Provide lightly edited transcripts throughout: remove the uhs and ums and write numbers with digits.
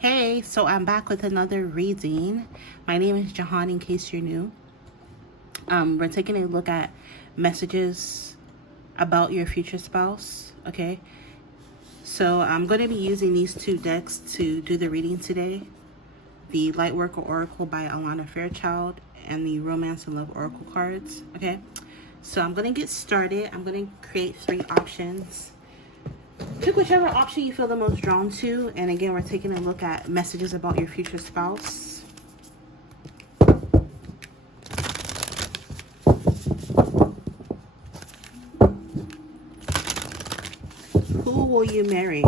Hey, so I'm back with another reading. My name is Jehan, in case you're new. We're taking a look at messages about your future spouse, okay? So I'm going to be using these two decks to do the reading today. The Lightworker Oracle by Alana Fairchild and the Romance and Love Oracle cards, okay? So I'm going to get started. I'm going to create 3 options. Pick whichever option you feel the most drawn to. And again, we're taking a look at messages about your future spouse. Who will you marry?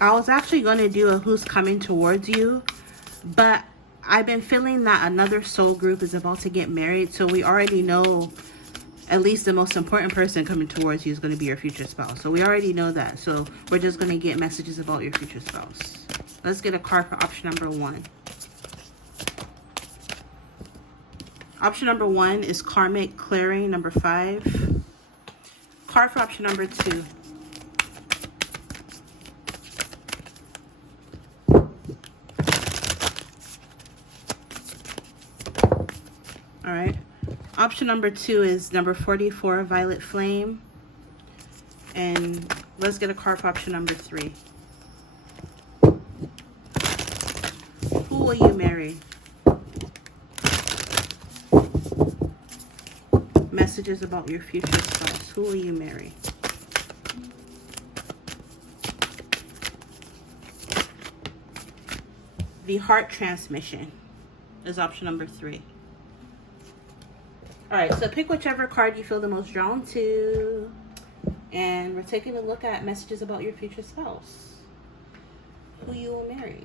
I was actually going to do a who's coming towards you, but I've been feeling that another soul group is about to get married, so we already know at least the most important person coming towards you is going to be your future spouse. So we already know that. So we're just going to get messages about your future spouse. Let's get a card for option number 1. Option number 1 is Karmic Clearing, number 5. Card for option number 2. All right. Option number 2 is number 44, Violet Flame. And let's get a card for option number 3. Who will you marry? Messages about your future spouse. Who will you marry? The Heart Transmission is option number 3. All right, so pick whichever card you feel the most drawn to. And we're taking a look at messages about your future spouse. Who you will marry.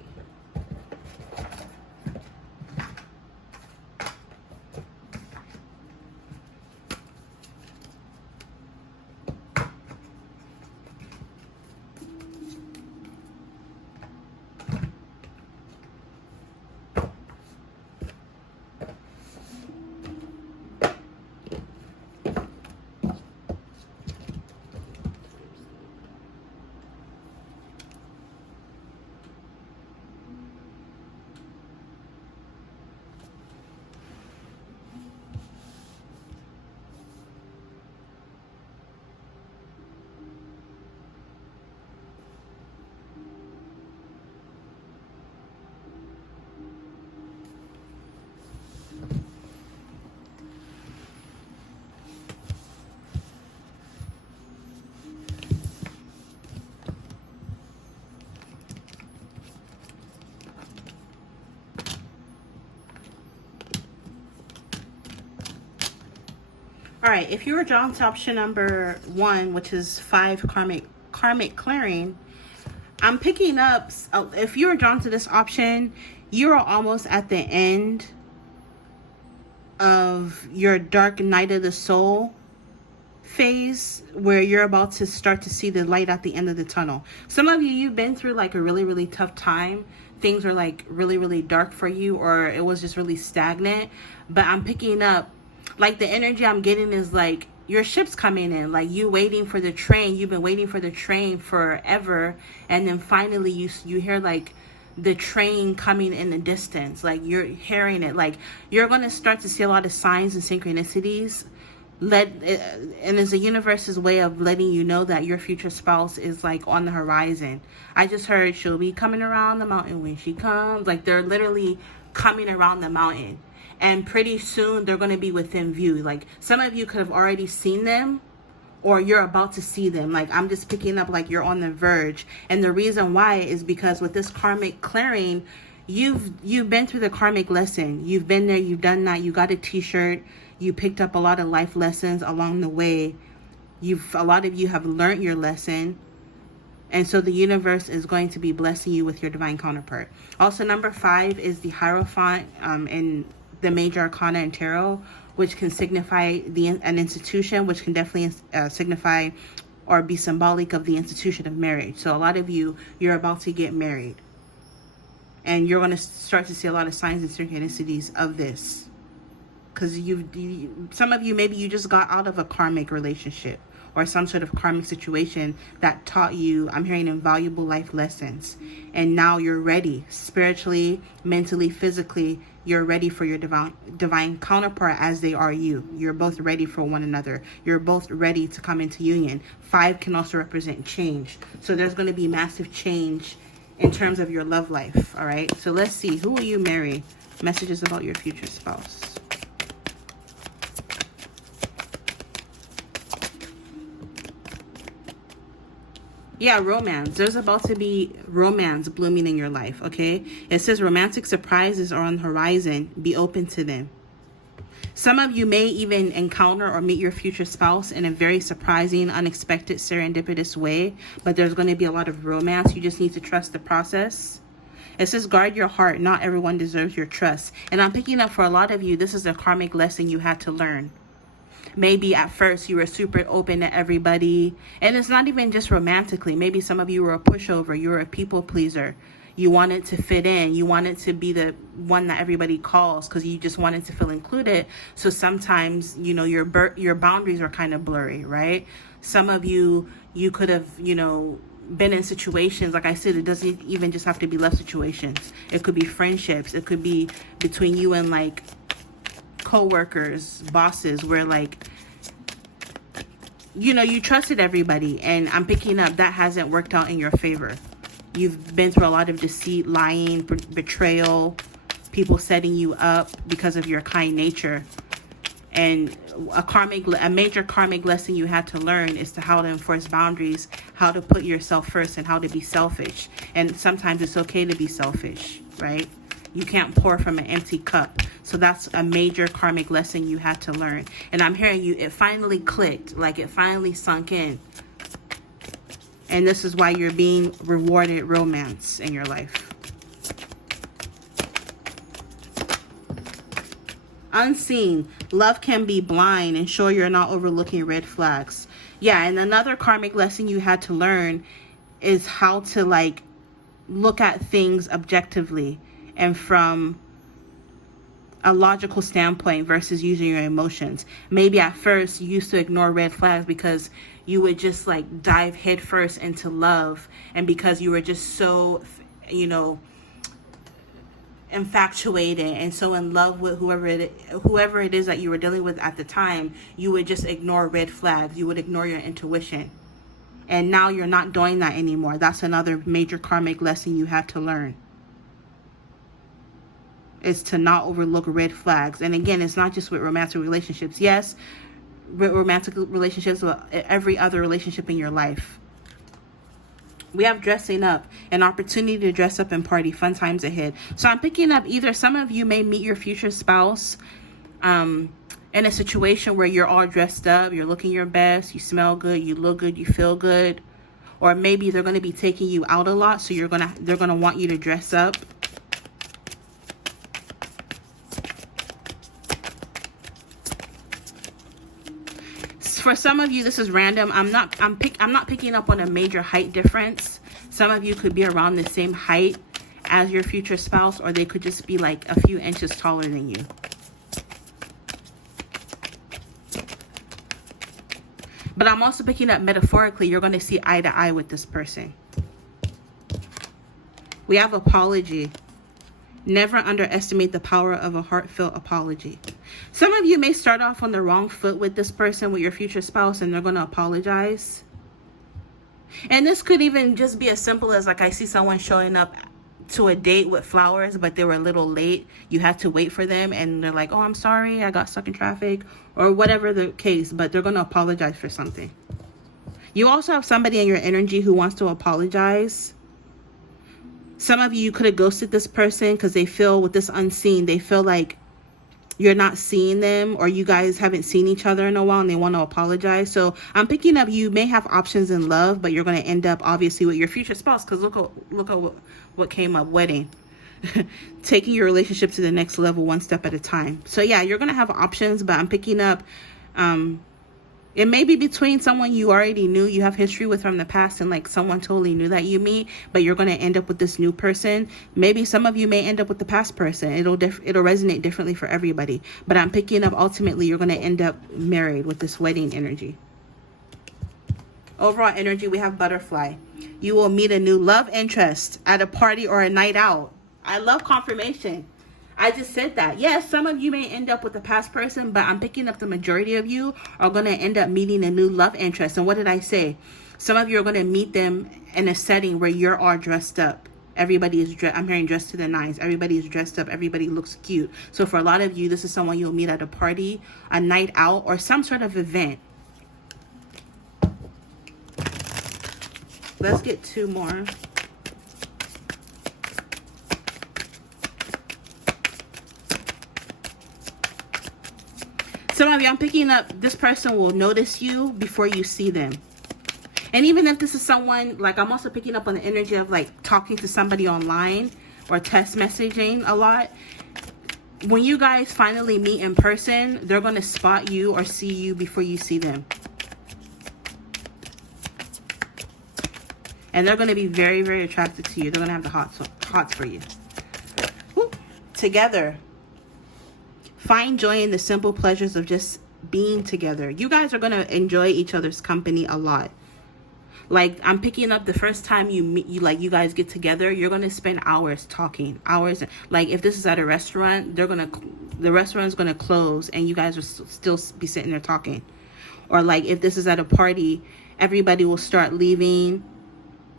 All right, if you were drawn to option number 1, which is 5, Karmic Clearing, I'm picking up, if you were drawn to this option, you are almost at the end of your dark night of the soul phase, where you're about to start to see the light at the end of the tunnel. Some of you've been through like a really, really tough time. Things are like really, really dark for you, or it was just really stagnant. But I'm picking up, like, the energy I'm getting is like your ship's coming in, like you waiting for the train. You've been waiting for the train forever, and then finally you hear like the train coming in the distance. Like you're hearing it. Like you're going to start to see a lot of signs and synchronicities. And it's the universe's way of letting you know that your future spouse is like on the horizon. I just heard she'll be coming around the mountain when she comes. Like they're literally coming around the mountain. And pretty soon they're going to be within view. Like some of you could have already seen them, or you're about to see them. Like I'm just picking up like you're on the verge. And the reason why is because with this Karmic Clearing, you've been through the karmic lesson. You've been there, you've done that. You got a t-shirt. You picked up a lot of life lessons along the way. A lot of you have learned your lesson. And so the universe is going to be blessing you with your divine counterpart. Also, number 5 is the Hierophant in the Major Arcana and Tarot, which can signify an institution, which can definitely signify or be symbolic of the institution of marriage. So a lot of you're about to get married. And you're going to start to see a lot of signs and synchronicities of this. Because some of you, maybe you just got out of a karmic relationship. or some sort of karmic situation that taught you, I'm hearing, invaluable life lessons. And now you're ready, spiritually, mentally, physically. You're ready for your divine counterpart as they are you. You're both ready for one another. You're both ready to come into union. 5 can also represent change. So there's going to be massive change in terms of your love life. All right. So let's see. Who will you marry? Messages about your future spouse. Yeah, romance. There's about to be romance blooming in your life, okay? It says romantic surprises are on the horizon. Be open to them. Some of you may even encounter or meet your future spouse in a very surprising, unexpected, serendipitous way, but there's going to be a lot of romance. You just need to trust the process. It says guard your heart. Not everyone deserves your trust. And I'm picking up for a lot of you, this is a karmic lesson you had to learn. Maybe at first you were super open to everybody. And it's not even just romantically. Maybe some of you were a pushover. You were a people pleaser. You wanted to fit in. You wanted to be the one that everybody calls because you just wanted to feel included. So sometimes, you know, your boundaries are kind of blurry, right? Some of you could have, you know, been in situations, like I said, it doesn't even just have to be love situations. It could be friendships. It could be between you and like co-workers, bosses, where like, you know, you trusted everybody, and I'm picking up that hasn't worked out in your favor. You've been through a lot of deceit, lying, betrayal, people setting you up because of your kind nature. And a major karmic lesson you had to learn is to how to enforce boundaries, how to put yourself first, and how to be selfish. And sometimes it's okay to be selfish, right? You can't pour from an empty cup. So that's a major karmic lesson you had to learn. And I'm hearing you, it finally clicked, like it finally sunk in. And this is why you're being rewarded romance in your life. Unseen. Love can be blind, and sure you're not overlooking red flags. Yeah, and another karmic lesson you had to learn is how to like look at things objectively and from a logical standpoint versus using your emotions. Maybe at first you used to ignore red flags because you would just like dive headfirst into love, and because you were just so, you know, infatuated and so in love with whoever it is that you were dealing with at the time, you would just ignore red flags. You would ignore your intuition. And now you're not doing that anymore. That's another major karmic lesson you had to learn, is to not overlook red flags. And again, it's not just with romantic relationships. Yes, with romantic relationships, but every other relationship in your life. We have dressing up, an opportunity to dress up and party, fun times ahead. So I'm picking up either some of you may meet your future spouse in a situation where you're all dressed up, you're looking your best, you smell good, you look good, you feel good. Or maybe they're going to be taking you out a lot, so they're going to want you to dress up. For some of you, this is random. I'm not picking up on a major height difference. Some of you could be around the same height as your future spouse, or they could just be like a few inches taller than you. But I'm also picking up metaphorically, you're going to see eye to eye with this person. We have apology. Never underestimate the power of a heartfelt apology. Some of you may start off on the wrong foot with this person, with your future spouse, and they're going to apologize. And this could even just be as simple as, like, I see someone showing up to a date with flowers, but they were a little late. You had to wait for them, and they're like, oh, I'm sorry, I got stuck in traffic, or whatever the case, but they're going to apologize for something. You also have somebody in your energy who wants to apologize. Some of you could have ghosted this person because they feel, with this unseen, they feel like you're not seeing them, or you guys haven't seen each other in a while and they want to apologize. So I'm picking up, you may have options in love, but you're going to end up obviously with your future spouse, because look at what came up, wedding. Taking your relationship to the next level one step at a time. So yeah, you're going to have options, but I'm picking up it may be between someone you already knew, you have history with from the past, and like someone totally new that you meet, but you're going to end up with this new person. Maybe some of you may end up with the past person. It'll resonate differently for everybody. But I'm picking up ultimately you're going to end up married with this wedding energy. Overall energy, we have butterfly. You will meet a new love interest at a party or a night out. I love confirmation. I just said that. Yes, some of you may end up with a past person, but I'm picking up the majority of you are going to end up meeting a new love interest. And what did I say? Some of you are going to meet them in a setting where you're all dressed up. Everybody is dressed. I'm hearing dressed to the nines. Everybody is dressed up. Everybody looks cute. So for a lot of you, this is someone you'll meet at a party, a night out, or some sort of event. Let's get two more. Some of you, I'm picking up, this person will notice you before you see them. And even if this is someone, like I'm also picking up on the energy of like talking to somebody online or text messaging a lot. When you guys finally meet in person, they're going to spot you or see you before you see them. And they're going to be very, very attracted to you. They're going to have the hots for you. Woo. Together. Find joy in the simple pleasures of just being together. You guys are going to enjoy each other's company a lot. Like, I'm picking up the first time you meet, you guys get together, you're going to spend hours talking. Hours. Like, if this is at a restaurant, the restaurant's going to close and you guys will still be sitting there talking. Or like, if this is at a party, everybody will start leaving.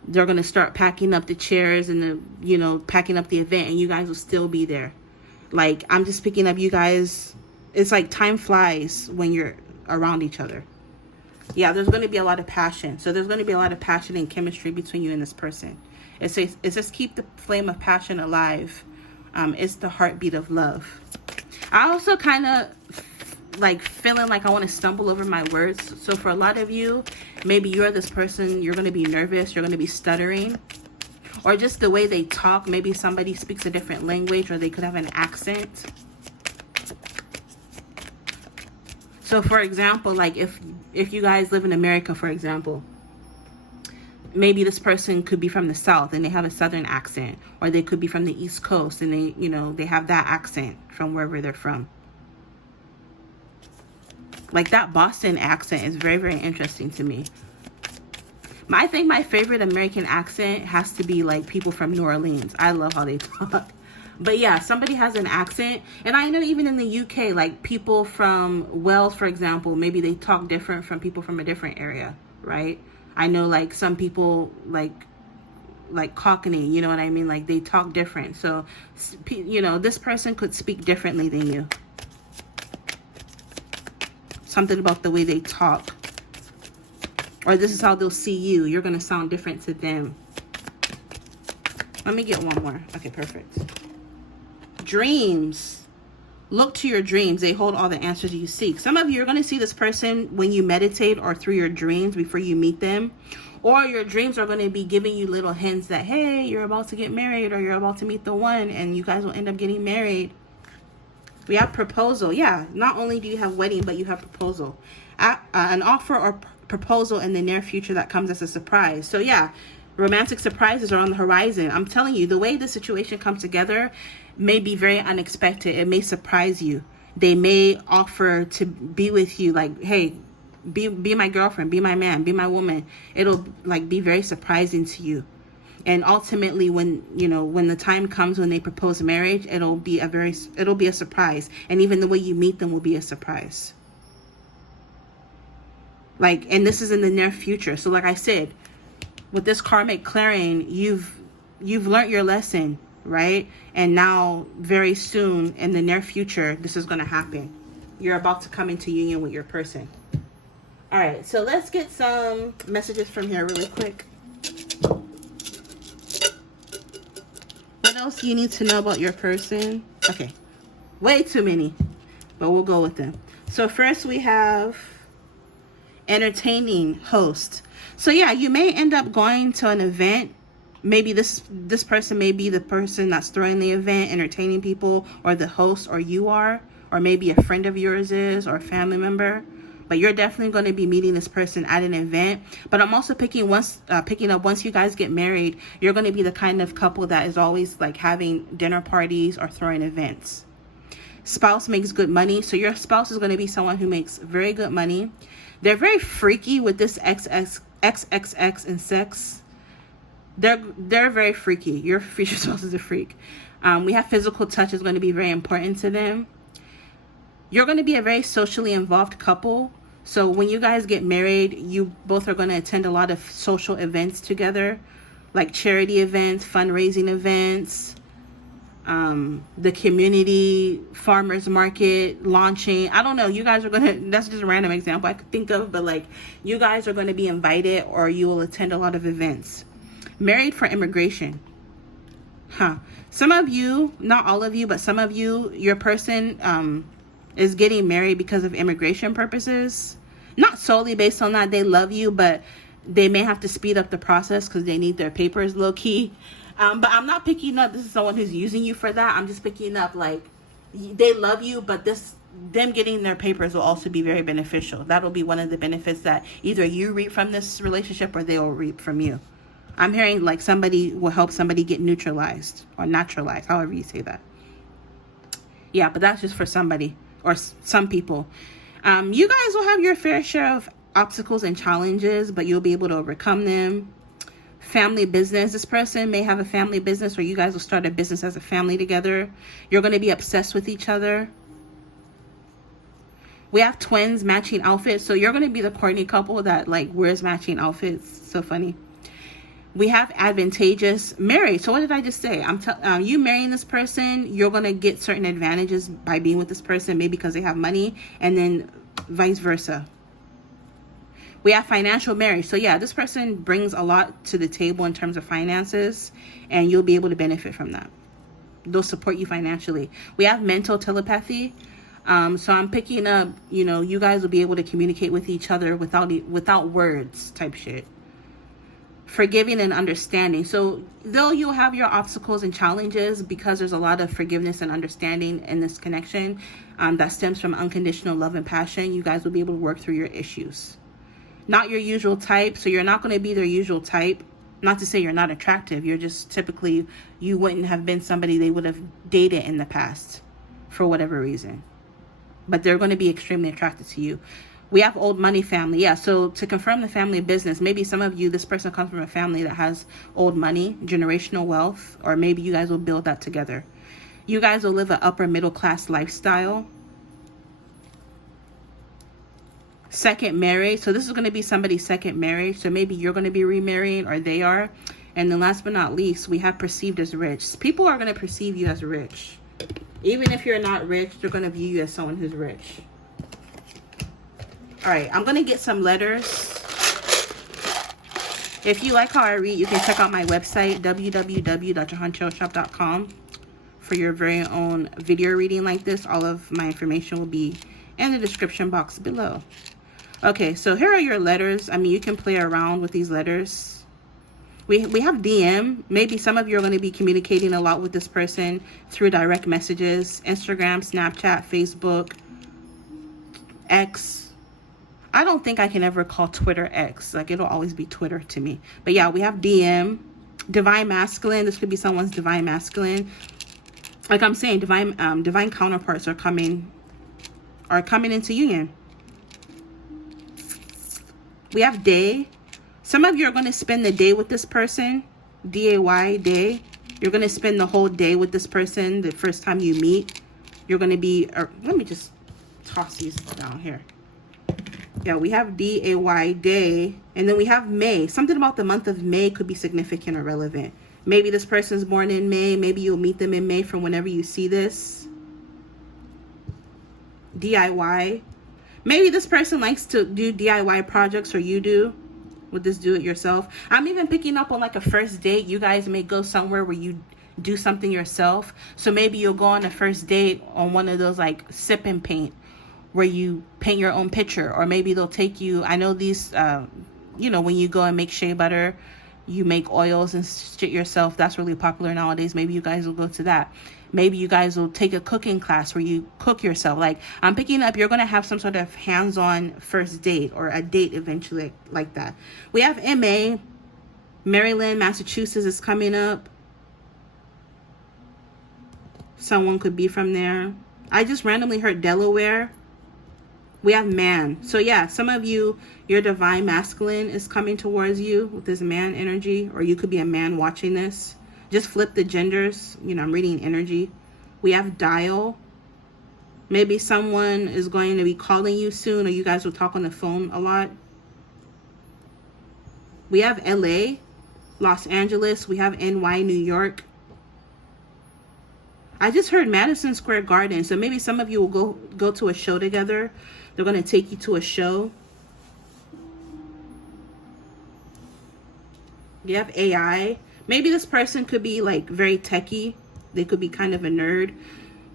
They're going to start packing up the chairs and packing up the event, and you guys will still be there. Like, I'm just picking up you guys. It's like time flies when you're around each other. Yeah, there's going to be a lot of passion. So there's going to be a lot of passion and chemistry between you and this person. It's just keep the flame of passion alive. It's the heartbeat of love. I also kind of like feeling like I want to stumble over my words. So for a lot of you, maybe you're this person, you're going to be nervous, you're going to be stuttering. Or just the way they talk. Maybe somebody speaks a different language, or they could have an accent. So for example, like if you guys live in America, for example, maybe this person could be from the South and they have a Southern accent, or they could be from the East Coast and they have that accent from wherever they're from. Like that Boston accent is very, very interesting to me. I think my favorite American accent has to be like people from New Orleans. I love how they talk. But yeah, somebody has an accent. And I know even in the UK, like people from Wales, for example, maybe they talk different from people from a different area, right? I know like some people like Cockney, you know what I mean? Like they talk different. So, this person could speak differently than you. Something about the way they talk. Or this is how they'll see you. You're going to sound different to them. Let me get one more. Okay, perfect. Dreams. Look to your dreams. They hold all the answers you seek. Some of you are going to see this person when you meditate or through your dreams before you meet them. Or your dreams are going to be giving you little hints that, hey, you're about to get married or you're about to meet the one and you guys will end up getting married. We have proposal. Yeah, not only do you have wedding, but you have proposal. An offer or proposal in the near future that comes as a surprise. So yeah, romantic surprises are on the horizon. I'm telling you, the way the situation comes together may be very unexpected. It may surprise you. They may offer to be with you, like, hey, be my girlfriend, be my man, be my woman. It'll like be very surprising to you. And ultimately, when the time comes when they propose marriage, it'll be a surprise. And even the way you meet them will be a surprise. Like, and this is in the near future. So like I said, with this karmic clearing, you've learned your lesson, right? And now very soon in the near future, this is going to happen. You're about to come into union with your person. All right, so let's get some messages from here really quick. What else do you need to know about your person? Okay, way too many, but we'll go with them. So first we have entertaining host. So yeah, you may end up going to an event. Maybe this person may be the person that's throwing the event, entertaining people, or the host, or you are, or maybe a friend of yours is, or a family member. But you're definitely going to be meeting this person at an event. But I'm also picking up once you guys get married, you're going to be the kind of couple that is always like having dinner parties or throwing events. Spouse makes good money. So your spouse is going to be someone who makes very good money. They're very freaky with this XXX and sex. They're very freaky. Your future spouse is a freak. We have physical touch is going to be very important to them. You're going to be a very socially involved couple. So when you guys get married, you both are going to attend a lot of social events together, like charity events, fundraising events, the community farmers market launching. I don't know. You guys are going to, that's just a random example I could think of, but like you guys are going to be invited or you will attend a lot of events. Married for immigration. Some of you, not all of you, but some of you, your person is getting married because of immigration purposes. Not solely based on that. They love you, but they may have to speed up the process because they need their papers low key. But I'm not picking up this is someone who's using you for that. I'm just picking up like they love you, but them getting their papers will also be very beneficial. That'll be one of the benefits that either you reap from this relationship or they will reap from you. I'm hearing like somebody will help somebody get neutralized or naturalized, however you say that. Yeah, but that's just for somebody or some people. You guys will have your fair share of obstacles and challenges, but you'll be able to overcome them. Family business. This person may have a family business or you guys will start a business as a family together. You're going to be obsessed with each other. We have twins, matching outfits. So you're going to be the Courtney couple that like wears matching outfits. So funny. We have advantageous marriage. So what did I just say? You marrying this person, you're going to get certain advantages by being with this person, maybe because they have money, and then vice versa. We have financial marriage. So yeah, this person brings a lot to the table in terms of finances, and you'll be able to benefit from that. They'll support you financially. We have mental telepathy. So I'm picking up, you guys will be able to communicate with each other without words type shit. Forgiving and understanding. So though you'll have your obstacles and challenges, because there's a lot of forgiveness and understanding in this connection that stems from unconditional love and passion, you guys will be able to work through your issues. Not your usual type. So you're not going to be their usual type. Not to say you're not attractive. You're just typically, you wouldn't have been somebody they would have dated in the past for whatever reason. But they're going to be extremely attracted to you. We have old money family. Yeah, so to confirm the family business, maybe some of you, this person comes from a family that has old money, generational wealth, or maybe you guys will build that together. You guys will live an upper middle class lifestyle. Second marriage. So this is going to be somebody's second marriage. So maybe you're going to be remarrying or they are. And then last but not least, we have perceived as rich. People are going to perceive you as rich. Even if you're not rich, they're going to view you as someone who's rich. All right, I'm going to get some letters. If you like how I read, you can check out my website, www.jehanshowshop.com, for your very own video reading like this. All of my information will be in the description box below. Okay, so here are your letters. I mean, you can play around with these letters. We have DM. Maybe some of you are going to be communicating a lot with this person through direct messages, Instagram, Snapchat, Facebook, X. I don't think I can ever call Twitter X. Like, it'll always be Twitter to me. But yeah, we have DM. Divine masculine. This could be someone's divine masculine. Like I'm saying, divine counterparts are coming into union. We have day. Some of you are going to spend the day with this person. D-A-Y, day. You're going to spend the whole day with this person the first time you meet. You're going to be... let me just toss these down here. Yeah, we have D-A-Y, day. And then we have May. Something about the month of May could be significant or relevant. Maybe this person's born in May. Maybe you'll meet them in May from whenever you see this. DIY. Maybe this person likes to do DIY projects, or you do. With this do-it-yourself. I'm even picking up on like a first date. You guys may go somewhere where you do something yourself. So maybe you'll go on a first date on one of those like sip and paint, where you paint your own picture. Or maybe they'll take you, I know these, when you go and make shea butter, you make oils and shit yourself. That's really popular nowadays. Maybe you guys will go to that. Maybe you guys will take a cooking class where you cook yourself. Like, I'm picking up, you're going to have some sort of hands-on first date or a date eventually like that. We have MA. Maryland, Massachusetts is coming up. Someone could be from there. I just randomly heard Delaware. We have man. So yeah, some of you, your divine masculine is coming towards you with this man energy, or you could be a man watching this. Just flip the genders. You know, I'm reading energy. We have dial. Maybe someone is going to be calling you soon, or you guys will talk on the phone a lot. We have LA, Los Angeles. We have NY, New York. I just heard Madison Square Garden. So maybe some of you will go to a show together. They're going to take you to a show. You have AI. Maybe this person could be like very techie. They could be kind of a nerd.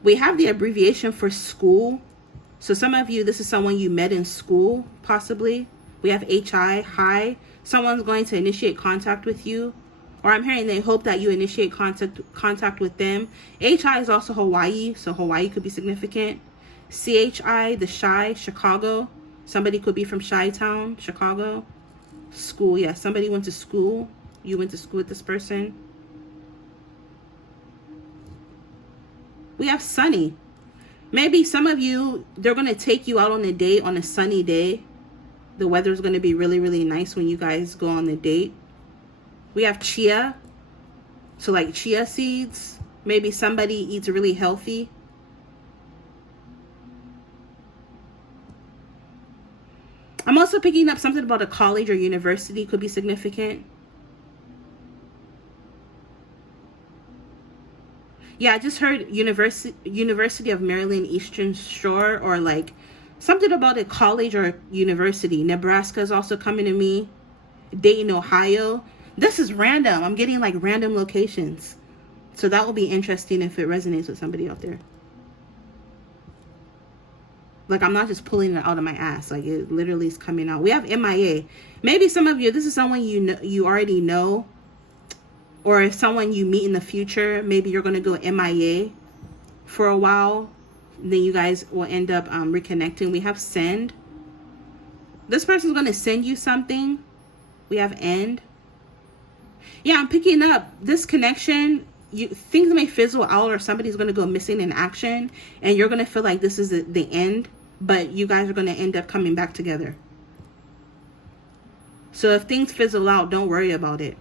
We have the abbreviation for school. So some of you, this is someone you met in school, possibly. We have HI, high. Someone's going to initiate contact with you. Or I'm hearing they hope that you initiate contact with them. HI is also Hawaii. So Hawaii could be significant. CHI, the shy, Chicago. Somebody could be from Chi-Town, Chicago. School, yeah, somebody went to school. You went to school with this person. We have sunny. Maybe some of you, they're going to take you out on a date on a sunny day. The weather's going to be really, really nice when you guys go on the date. We have chia. So like chia seeds. Maybe somebody eats really healthy. I'm also picking up something about a college or university could be significant. Yeah, I just heard University of Maryland Eastern Shore, or like something about a college or university. Nebraska is also coming to me. Dayton, Ohio. This is random. I'm getting like random locations. So that will be interesting if it resonates with somebody out there. Like, I'm not just pulling it out of my ass. Like, it literally is coming out. We have MIA. Maybe some of you, this is someone you already know. Or if someone you meet in the future, maybe you're going to go MIA for a while. Then you guys will end up reconnecting. We have send. This person's going to send you something. We have end. Yeah, I'm picking up this connection. Things may fizzle out, or somebody's going to go missing in action. And you're going to feel like this is the end. But you guys are going to end up coming back together. So if things fizzle out, don't worry about it.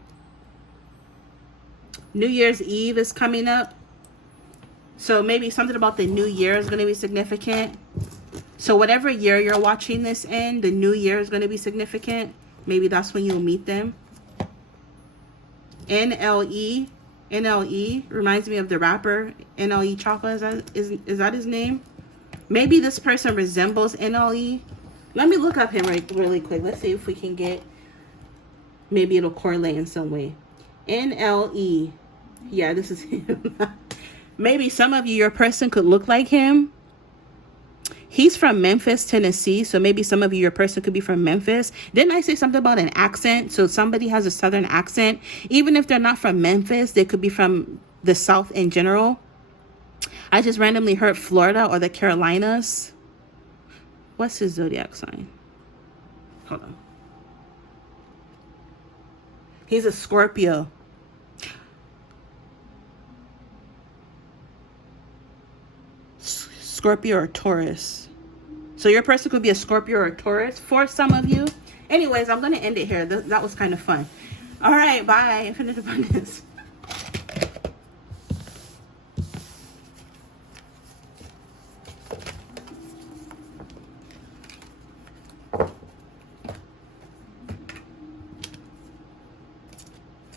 New Year's Eve is coming up. So maybe something about the new year is going to be significant. So whatever year you're watching this in, the new year is going to be significant. Maybe that's when you'll meet them. NLE. NLE reminds me of the rapper NLE Choppa. Is that his name? Maybe this person resembles NLE. Let me look up him really quick. Let's see if we can get, maybe it'll correlate in some way. NLE. Yeah, this is him. Maybe some of you, your person could look like him. He's from Memphis, Tennessee. So maybe some of you, your person could be from Memphis. Didn't I say something about an accent? So somebody has a southern accent. Even if they're not from Memphis, they could be from the South in general. I just randomly heard Florida or the Carolinas. What's his zodiac sign? Hold on. He's a Scorpio. Scorpio or Taurus. So your person could be a Scorpio or a Taurus for some of you. Anyways, I'm going to end it here. That was kind of fun. All right, bye. Infinite abundance.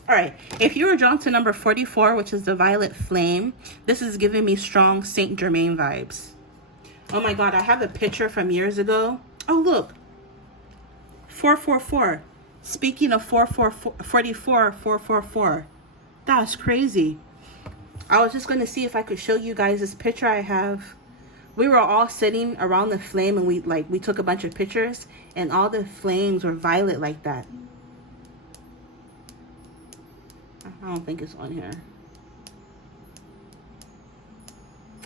All right, if you were drawn to number 44, which is the violet flame, this is giving me strong Saint Germain vibes. Oh my God, I have a picture from years ago. Oh, look. 444. Speaking of 44, 444. That's crazy. I was just going to see if I could show you guys this picture I have. We were all sitting around the flame and we took a bunch of pictures and all the flames were violet like that. I don't think it's on here.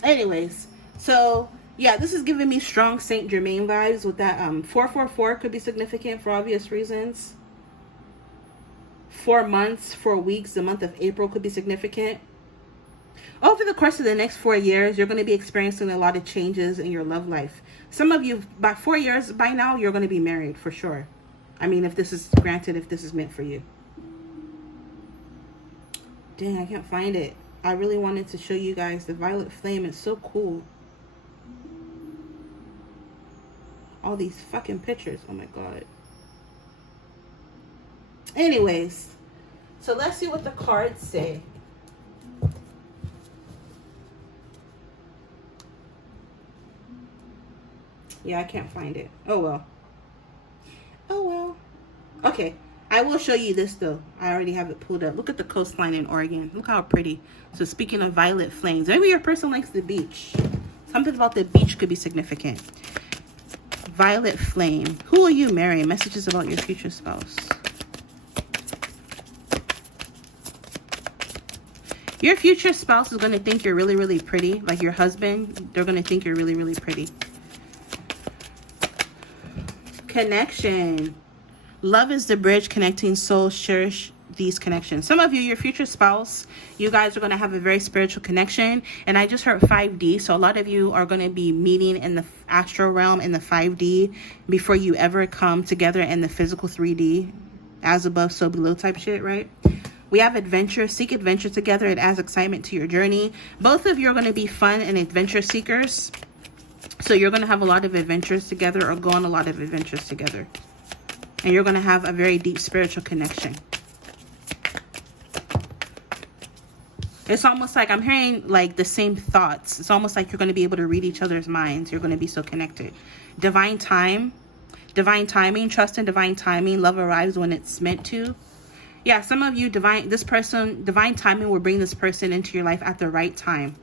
Anyways, so yeah, this is giving me strong Saint Germain vibes with that 444 could be significant for obvious reasons. 4 months, 4 weeks, the month of April could be significant. Over the course of the next 4 years, you're going to be experiencing a lot of changes in your love life. Some of you, by 4 years, by now, you're going to be married for sure. I mean, if this is granted, if this is meant for you. Dang, I can't find it. I really wanted to show you guys the violet flame. It's so cool. All these fucking pictures. Oh my God. Anyways, so let's see what the cards say. Yeah, I can't find it. Oh well. Oh well. Okay. I will show you this though. I already have it pulled up. Look at the coastline in Oregon. Look how pretty. So speaking of violet flames, maybe your person likes the beach. Something about the beach could be significant. Violet flame. Who will you marry? Messages about your future spouse. Your future spouse is going to think you're really, really pretty. Like your husband, they're going to think you're really, really pretty. Connection. Love is the bridge connecting souls. Cherish these connections. Some of you, your future spouse, you guys are going to have a very spiritual connection. And I just heard 5D. So a lot of you are going to be meeting in the astral realm, in the 5D, before you ever come together in the physical 3D. As above, so below type shit, right? We have adventure. Seek adventure together. It adds excitement to your journey. Both of you are going to be fun and adventure seekers. So you're going to have a lot of adventures together, or go on a lot of adventures together. And you're going to have a very deep spiritual connection. It's almost like I'm hearing like the same thoughts. It's almost like you're going to be able to read each other's minds. You're going to be so connected. Divine time. Divine timing. Trust in divine timing. Love arrives when it's meant to. Yeah, some of you, divine timing will bring this person into your life at the right time.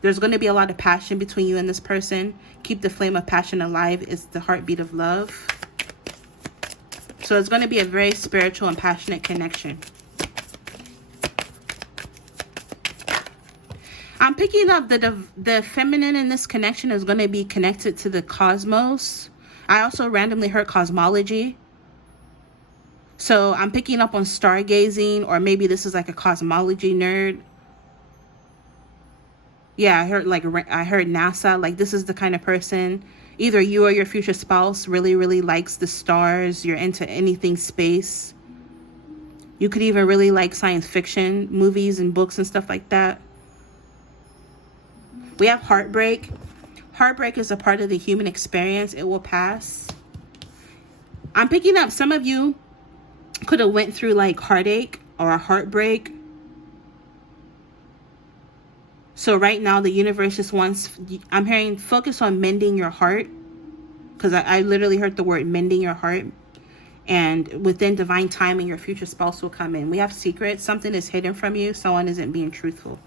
There's going to be a lot of passion between you and this person. Keep the flame of passion alive. It's the heartbeat of love. So it's going to be a very spiritual and passionate connection. I'm picking up the feminine in this connection is going to be connected to the cosmos. I also randomly heard cosmology. So I'm picking up on stargazing, or maybe this is like a cosmology nerd. Yeah, I heard NASA. Like, this is the kind of person, either you or your future spouse really, really likes the stars. You're into anything space. You could even really like science fiction movies and books and stuff like that. We have heartbreak. Heartbreak is a part of the human experience. It will pass. I'm picking up some of you could have went through like heartache or a heartbreak. So right now the universe just wants, I'm hearing focus on mending your heart. Because I literally heard the word mending your heart. And within divine timing, your future spouse will come in. We have secrets. Something is hidden from you. Someone isn't being truthful.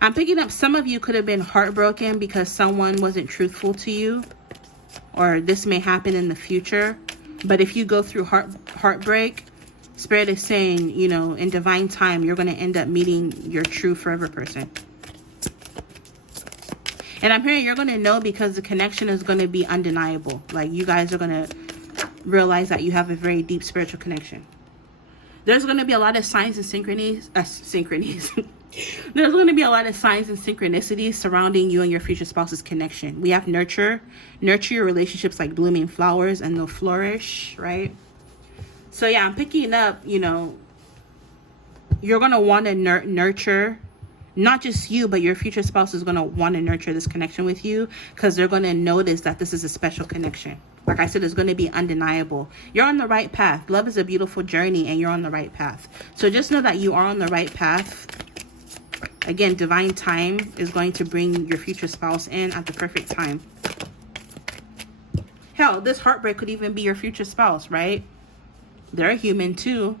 I'm picking up some of you could have been heartbroken because someone wasn't truthful to you. Or this may happen in the future. But if you go through heartbreak, Spirit is saying, you know, in divine time, you're going to end up meeting your true forever person. And I'm hearing you're going to know because the connection is going to be undeniable. Like, you guys are going to realize that you have a very deep spiritual connection. There's going to be a lot of signs and synchronies. There's going to be a lot of signs and synchronicities surrounding you and your future spouse's connection. We have nurture. Nurture your relationships like blooming flowers and they'll flourish, right? So yeah, I'm picking up, you know, you're going to want to nurture, not just you, but your future spouse is going to want to nurture this connection with you because they're going to notice that this is a special connection. Like I said, it's going to be undeniable. You're on the right path. Love is a beautiful journey and you're on the right path. So just know that you are on the right path. Again, divine time is going to bring your future spouse in at the perfect time. Hell, this heartbreak could even be your future spouse, right? They're human too.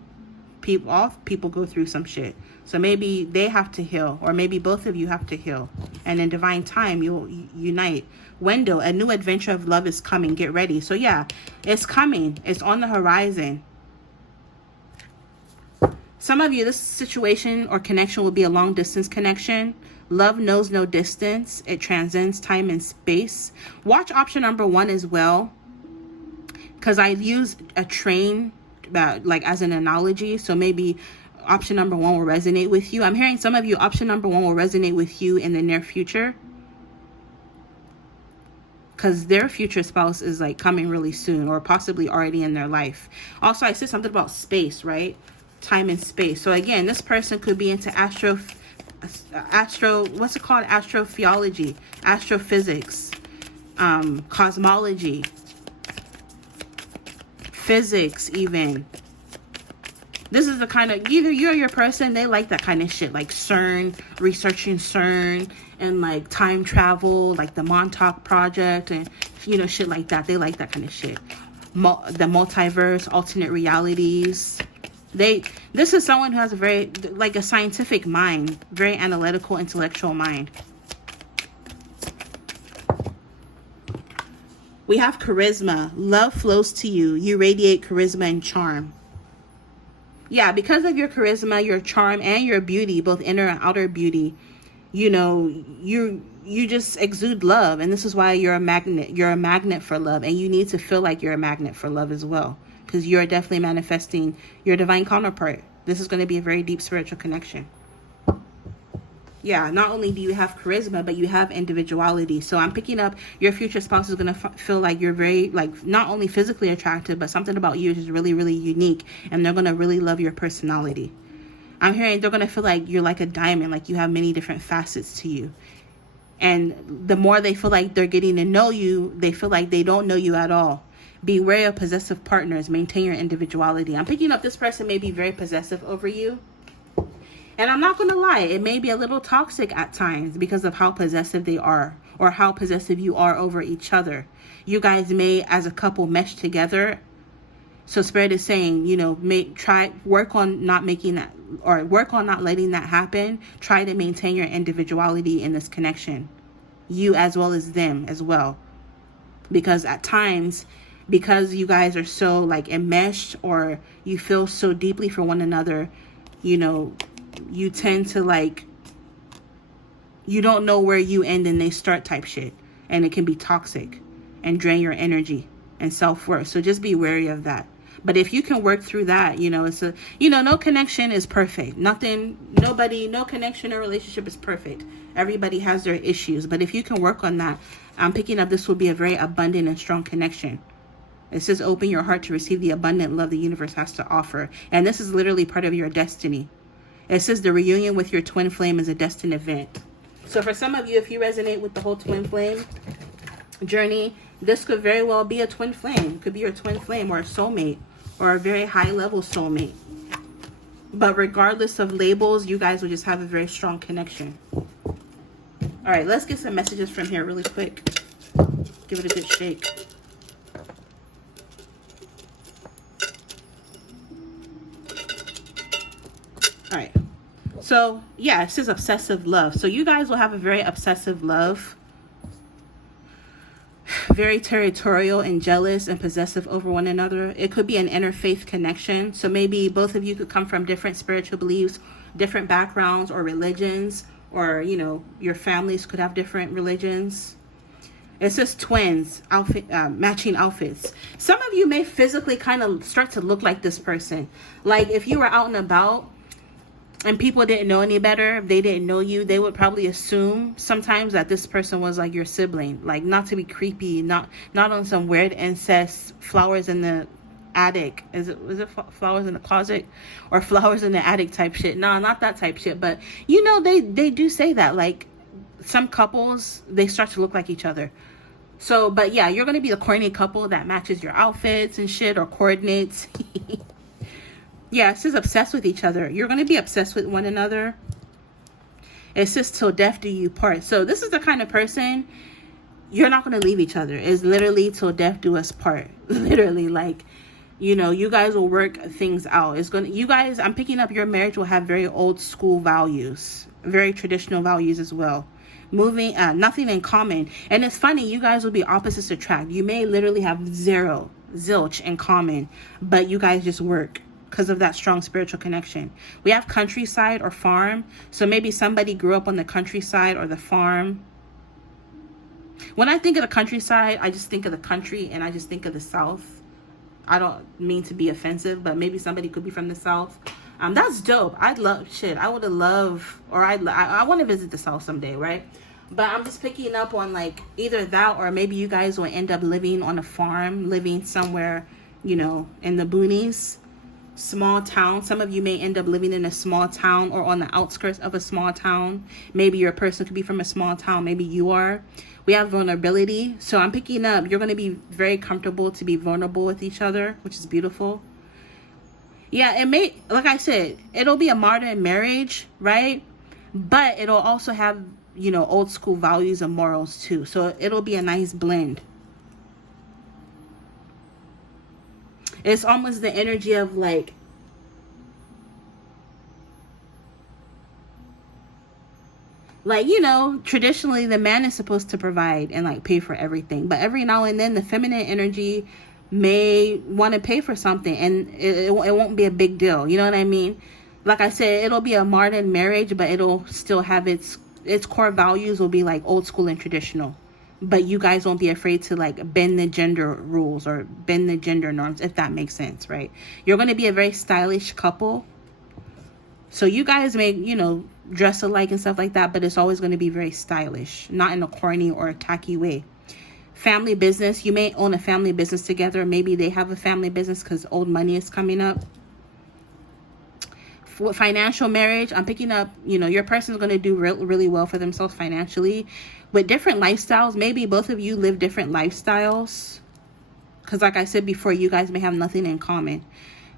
All people go through some shit. So maybe they have to heal, or maybe both of you have to heal. And in divine time, you'll unite. Wendell, a new adventure of love is coming. Get ready. So yeah, it's coming. It's on the horizon. Some of you, this situation or connection will be a long distance connection. Love knows no distance. It transcends time and space. Watch option number 1 as well. Because I use a train like as an analogy. So maybe option number one will resonate with you. I'm hearing some of you, option number one will resonate with you in the near future, because their future spouse is like coming really soon, or possibly already in their life. Also, I said something about space, right? Time and space. So again, this person could be into what's it called? Astrotheology, astrophysics, cosmology, physics even. This is the kind of, either you or your person, they like that kind of shit, like CERN, researching CERN, and like time travel, like the Montauk Project, and you know, shit like that. They like that kind of shit. The multiverse, alternate realities. This is someone who has a very, like, a scientific mind, very analytical, intellectual mind. We have charisma. Love flows to you. You radiate charisma and charm. Yeah, because of your charisma, your charm, and your beauty, both inner and outer beauty, you know, you just exude love. And this is why you're a magnet. You're a magnet for love. And you need to feel like you're a magnet for love as well, because you're definitely manifesting your divine counterpart. This is going to be a very deep spiritual connection. Yeah, not only do you have charisma, but you have individuality. So I'm picking up your future spouse is going to feel like you're very, like, not only physically attractive, but something about you is really, really unique. And they're going to really love your personality. I'm hearing they're going to feel like you're like a diamond, like you have many different facets to you. And the more they feel like they're getting to know you, they feel like they don't know you at all. Be wary of possessive partners. Maintain your individuality. I'm picking up this person may be very possessive over you. And I'm not going to lie, it may be a little toxic at times because of how possessive they are, or how possessive you are over each other. You guys may, as a couple, mesh together. So Spirit is saying, you know, work on not making that, or work on not letting that happen. Try to maintain your individuality in this connection. You as well as them as well. Because at times, because you guys are so like enmeshed, or you feel so deeply for one another, you know, you tend to like, you don't know where you end and they start type shit. And it can be toxic and drain your energy and self-worth. So just be wary of that. But if you can work through that, you know, it's a, you know, no connection is perfect. No connection or relationship is perfect. Everybody has their issues. But if you can work on that, I'm picking up this will be a very abundant and strong connection. It says open your heart to receive the abundant love the universe has to offer. And this is literally part of your destiny. It says the reunion with your twin flame is a destined event. So for some of you, if you resonate with the whole twin flame journey, this could very well be a twin flame. It could be your twin flame or a soulmate or a very high level soulmate. But regardless of labels, you guys will just have a very strong connection. All right, let's get some messages from here really quick. Give it a good shake. All right. So, yeah, it says obsessive love. So you guys will have a very obsessive love. Very territorial and jealous and possessive over one another. It could be an interfaith connection. So maybe both of you could come from different spiritual beliefs, different backgrounds or religions, or, you know, your families could have different religions. It says twins, matching outfits. Some of you may physically kind of start to look like this person. Like if you were out and about and people didn't know any better, if they didn't know you, they would probably assume sometimes that this person was like your sibling. Like, not to be creepy, not on some weird incest, flowers in the attic. Is it flowers in the closet or flowers in the attic type shit? No, not that type shit. But you know, they do say that, like some couples, they start to look like each other. So, but yeah, you're going to be the corny couple that matches your outfits and shit, or coordinates. Yeah, it says obsessed with each other. You're going to be obsessed with one another. It says till death do you part. So this is the kind of person, you're not going to leave each other. It's literally till death do us part. Literally, like, you know, you guys will work things out. It's going to, you guys, I'm picking up your marriage will have very old school values, very traditional values as well. Moving, nothing in common. And it's funny, you guys will be opposites attract. You may literally have zilch in common, but you guys just work because of that strong spiritual connection. We have countryside or farm. So maybe somebody grew up on the countryside or the farm. When I think of the countryside, I just think of the country and I just think of the South. I don't mean to be offensive, but maybe somebody could be from the South. That's dope. I'd love, shit, I would have loved, or I want to visit the South someday, right? But I'm just picking up on like either that, or maybe you guys will end up living on a farm, living somewhere, you know, in the boonies, small town. Some of you may end up living in a small town or on the outskirts of a small town. Maybe your person could be from a small town. Maybe you are. We have vulnerability. So I'm picking up, you're going to be very comfortable to be vulnerable with each other, which is beautiful. Yeah, it may, like I said, it'll be a modern marriage, right? But it'll also have, you know, old school values and morals too. So it'll be a nice blend. It's almost the energy of like, you know, traditionally the man is supposed to provide and like pay for everything. But every now and then the feminine energy may want to pay for something, and it won't be a big deal. You know what I mean? Like I said, it'll be a modern marriage, but it'll still have its core values will be like old school and traditional. But you guys won't be afraid to like bend the gender rules or bend the gender norms, if that makes sense, right? You're going to be a very stylish couple. So you guys may, you know, dress alike and stuff like that, but it's always going to be very stylish, not in a corny or a tacky way. Family business, you may own a family business together. Maybe they have a family business because old money is coming up. For financial marriage, I'm picking up, you know, your person is going to do really well for themselves financially with different lifestyles. Maybe both of you live different lifestyles because like I said before, you guys may have nothing in common.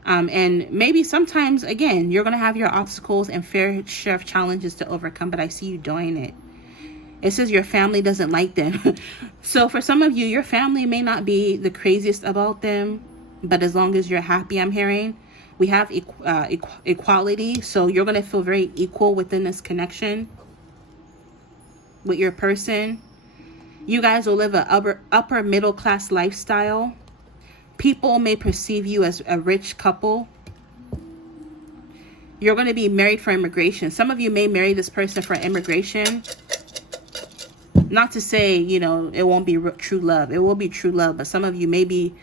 And maybe sometimes, again, you're going to have your obstacles and fair share of challenges to overcome, but I see you doing it. It says your family doesn't like them. So for some of you, your family may not be the craziest about them, but as long as you're happy, I'm hearing, we have equality. So you're going to feel very equal within this connection with your person. You guys will live an upper middle class lifestyle. People may perceive you as a rich couple. You're going to be married for immigration. Some of you may marry this person for immigration. Not to say, you know, it won't be true love. It will be true love. But some of you may be,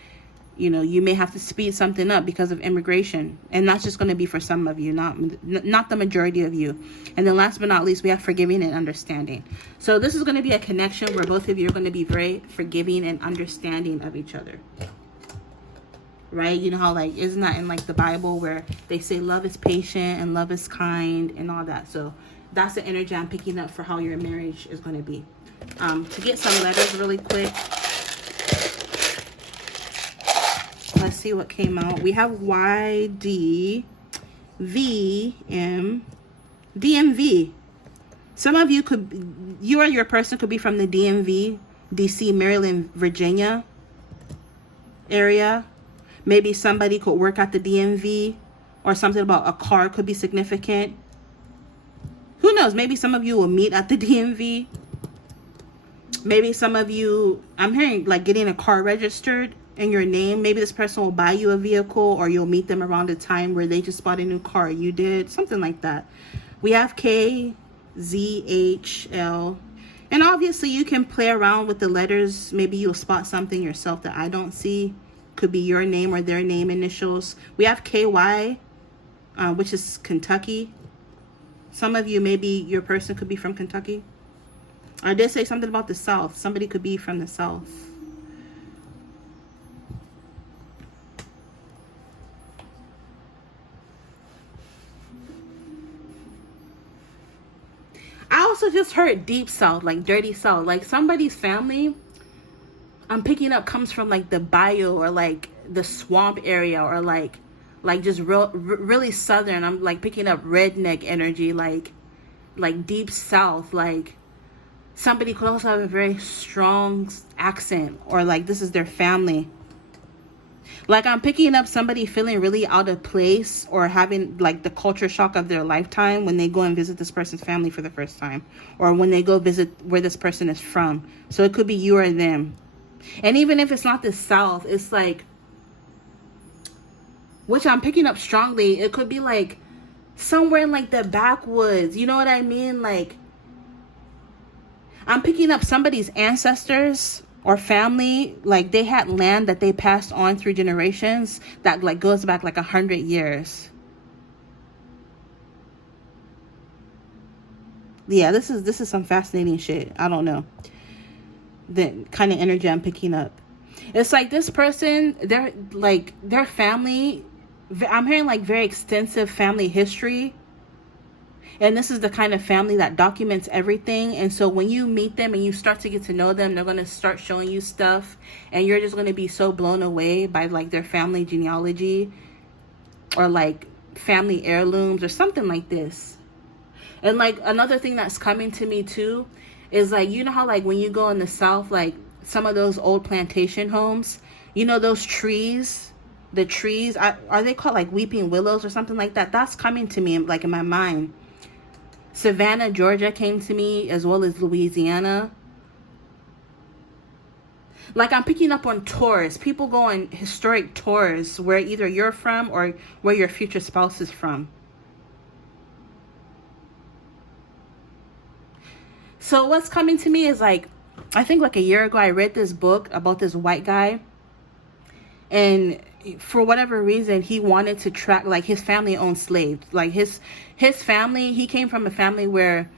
you know, you may have to speed something up because of immigration. And that's just going to be for some of you, not the majority of you. And then last but not least, we have forgiving and understanding. So this is going to be a connection where both of you are going to be very forgiving and understanding of each other. Right? You know how, like, isn't that in like the Bible where they say love is patient and love is kind and all that? So that's the energy I'm picking up for how your marriage is going to be. To get some letters really quick. Let's see what came out. We have YDVM DMV. Some of you you or your person could be from the DMV, DC, Maryland, Virginia area. Maybe somebody could work at the DMV, or something about a car could be significant. Who knows? Maybe some of you will meet at the DMV. Maybe some of you, I'm hearing like getting a car registered in your name. Maybe this person will buy you a vehicle, or you'll meet them around the time where they just bought a new car. You did something like that. We have KZHL. And obviously you can play around with the letters. Maybe you'll spot something yourself that I don't see. Could be your name or their name initials. We have KY, which is Kentucky. Some of you, maybe your person could be from Kentucky. I did say something about the South. Somebody could be from the South. I also just heard deep South, like dirty South. Like somebody's family, I'm picking up, comes from like the bayou or like the swamp area, or like just really southern. I'm like picking up redneck energy, like deep South. Like somebody could also have a very strong accent, or like this is their family. Like I'm picking up somebody feeling really out of place, or having like the culture shock of their lifetime when they go and visit this person's family for the first time, or when they go visit where this person is from. So it could be you or them. And even if it's not the South, it's like, which I'm picking up strongly, it could be like somewhere in like the backwoods. You know what I mean? Like I'm picking up somebody's ancestors or family, like they had land that they passed on through generations that like goes back like 100 years. Yeah, this is some fascinating shit. I don't know the kind of energy I'm picking up. It's like this person, they're like their family. I'm hearing like very extensive family history, and this is the kind of family that documents everything. And so when you meet them and you start to get to know them, they're going to start showing you stuff, and you're just going to be so blown away by like their family genealogy or like family heirlooms or something like this. And like another thing that's coming to me too is like, you know how like when you go in the South, like some of those old plantation homes, you know, those trees, the trees, are they called like weeping willows or something like that? That's coming to me like in my mind. Savannah, Georgia came to me, as well as Louisiana. Like I'm picking up on tours. People go on historic tours where either you're from or where your future spouse is from. So what's coming to me is like, I think like a year ago, I read this book about this white guy. And for whatever reason, he wanted to track, like his family owned slaves. Like his family, he came from a family where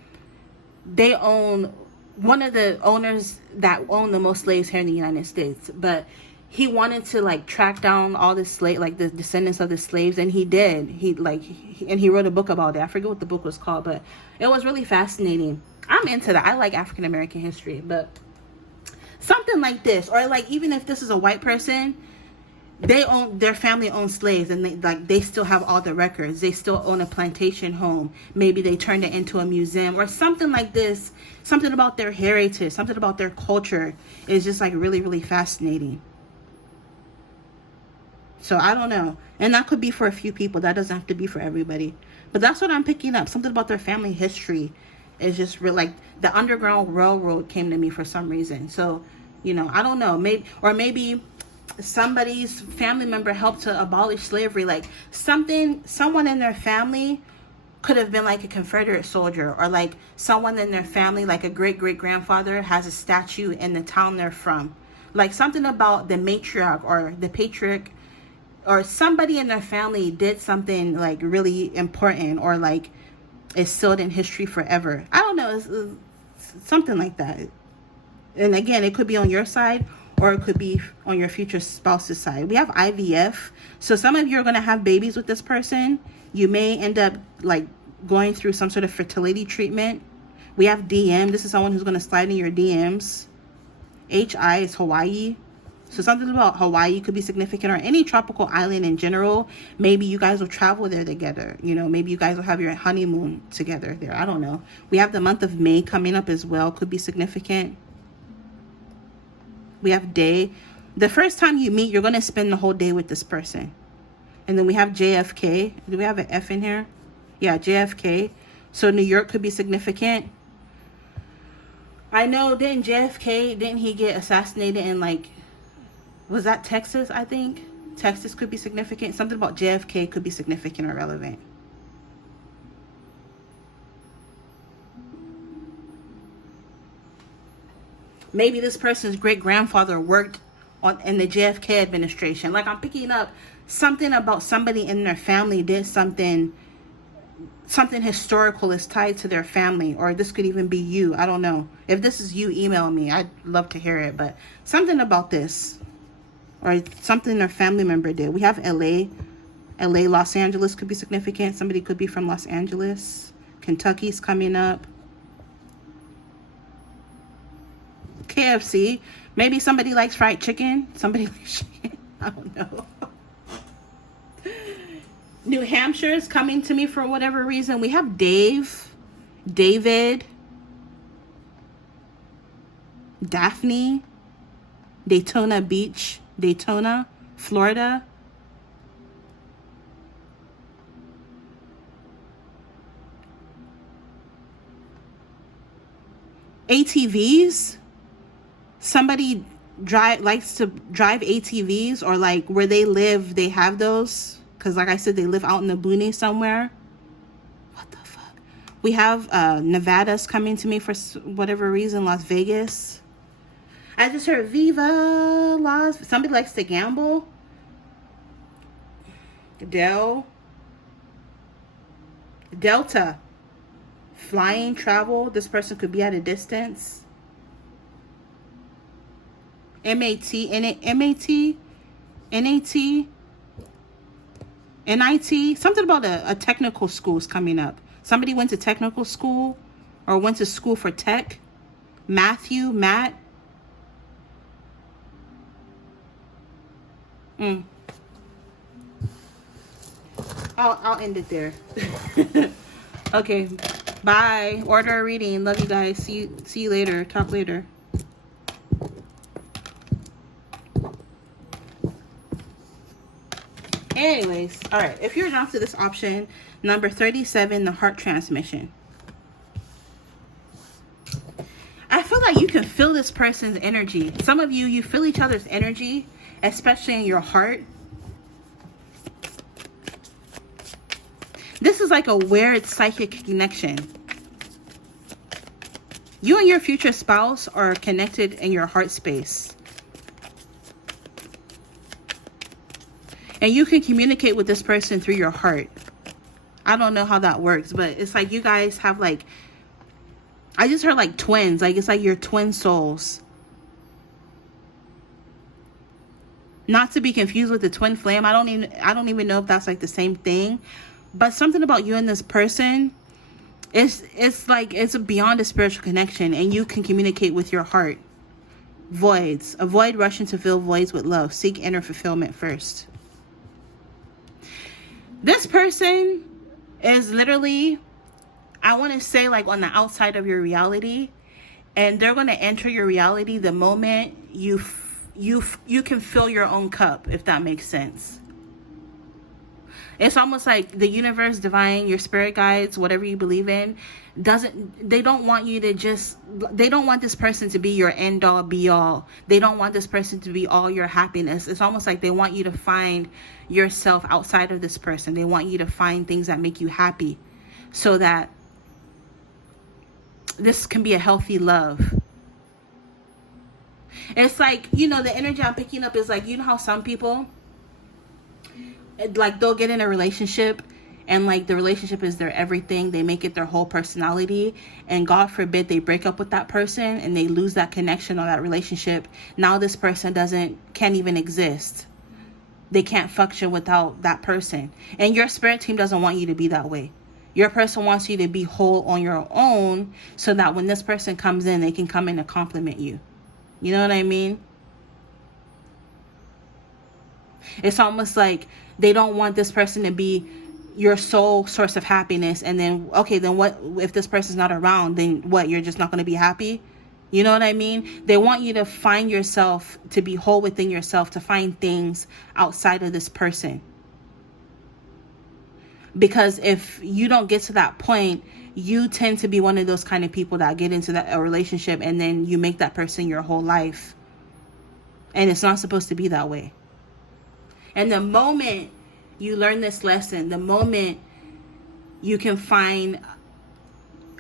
they own, one of the owners that own the most slaves here in the United States. But he wanted to like track down all the slave, like the descendants of the slaves, and he did. And he wrote a book about it. I forget what the book was called, but it was really fascinating. I'm into that. I like African American history, but something like this, or like even if this is a white person, their family owns slaves, and they still have all the records. They still own a plantation home. Maybe they turned it into a museum or something like this. Something about their heritage, something about their culture is just like really, really fascinating. So I don't know. And that could be for a few people. That doesn't have to be for everybody. But that's what I'm picking up. Something about their family history is just real. Like the Underground Railroad came to me for some reason. So, you know, I don't know. Maybe somebody's family member helped to abolish slavery. Like someone in their family could have been like a Confederate soldier, or like someone in their family, like a great-great-grandfather, has a statue in the town they're from. Like something about the matriarch or the patriarch, or somebody in their family did something like really important, or like is sealed in history forever. I don't know. It's something like that. And again, it could be on your side or it could be on your future spouse's side. We have IVF. So some of you are going to have babies with this person. You may end up like going through some sort of fertility treatment. We have DM. This is someone who's going to slide in your DMs. HI is Hawaii. So something about Hawaii could be significant, or any tropical island in general. Maybe you guys will travel there together. You know, maybe you guys will have your honeymoon together there. I don't know. We have the month of May coming up as well. Could be significant. We have day. The first time you meet, you're going to spend the whole day with this person. And then we have JFK. Do we have an F in here? Yeah, JFK. So New York could be significant. I know, didn't he get assassinated in like, was that Texas, I think? Texas could be significant. Something about JFK could be significant or relevant. Maybe this person's great-grandfather worked in the JFK administration. Like I'm picking up something about somebody in their family did something historical is tied to their family, or this could even be you. I don't know. If this is you, email me. I'd love to hear it, but something about this, or something their family member did. We have LA, Los Angeles could be significant. Somebody could be from Los Angeles. Kentucky's coming up. KFC. Maybe somebody likes fried chicken. Somebody likes chicken. I don't know. New Hampshire is coming to me for whatever reason. We have David, Daphne, Daytona Beach, Daytona, Florida. ATVs. Somebody likes to drive ATVs, or like where they live, they have those. Because like I said, they live out in the boonies somewhere. What the fuck? We have Nevada's coming to me for whatever reason. Las Vegas. I just heard Viva Las. Somebody likes to gamble. Delta. flying, travel. This person could be at a distance. M-A-T, M-A-T, N-A-T, N-I-T. Something about a technical school is coming up. Somebody went to technical school or went to school for tech. Matthew, Matt. I'll end it there. Okay, bye. Order a reading. Love you guys. See you later. Talk later. Anyways, all right. If you're drawn to this option, number 37, the heart transmission. I feel like you can feel this person's energy. Some of you feel each other's energy, especially in your heart. This is like a weird psychic connection. You and your future spouse are connected in your heart space. And you can communicate with this person through your heart. I don't know how that works, but it's like you guys have like, I just heard like twins. Like it's like your twin souls. Not to be confused with the twin flame. I don't even know if that's like the same thing. But something about you and this person, it's like it's beyond a spiritual connection, and you can communicate with your heart. Voids. Avoid rushing to fill voids with love. Seek inner fulfillment first. This person is literally, I want to say, like on the outside of your reality, and they're going to enter your reality the moment you can fill your own cup, if that makes sense. It's almost like the universe, divine, your spirit guides, whatever you believe in, they don't want this person to be your end all be all. They don't want this person to be all your happiness. It's almost like they want you to find yourself outside of this person. They want you to find things that make you happy so that this can be a healthy love. It's like, the energy I'm picking up is like, how some people, like, they'll get in a relationship and like the relationship is their everything. They make it their whole personality, and God forbid they break up with that person and they lose that connection or that relationship. Now this person can't even exist. They can't function without that person. And your spirit team doesn't want you to be that way. Your person wants you to be whole on your own so that when this person comes in, they can come in and compliment you. You know what I mean? It's almost like they don't want this person to be your sole source of happiness. And then, okay, then what if this person's not around? Then what? You're just not going to be happy? You know what I mean? They want you to find yourself, to be whole within yourself, to find things outside of this person. Because if you don't get to that point, you tend to be one of those kind of people that get into a relationship and then you make that person your whole life. And it's not supposed to be that way. And the moment you learn this lesson, the moment you can find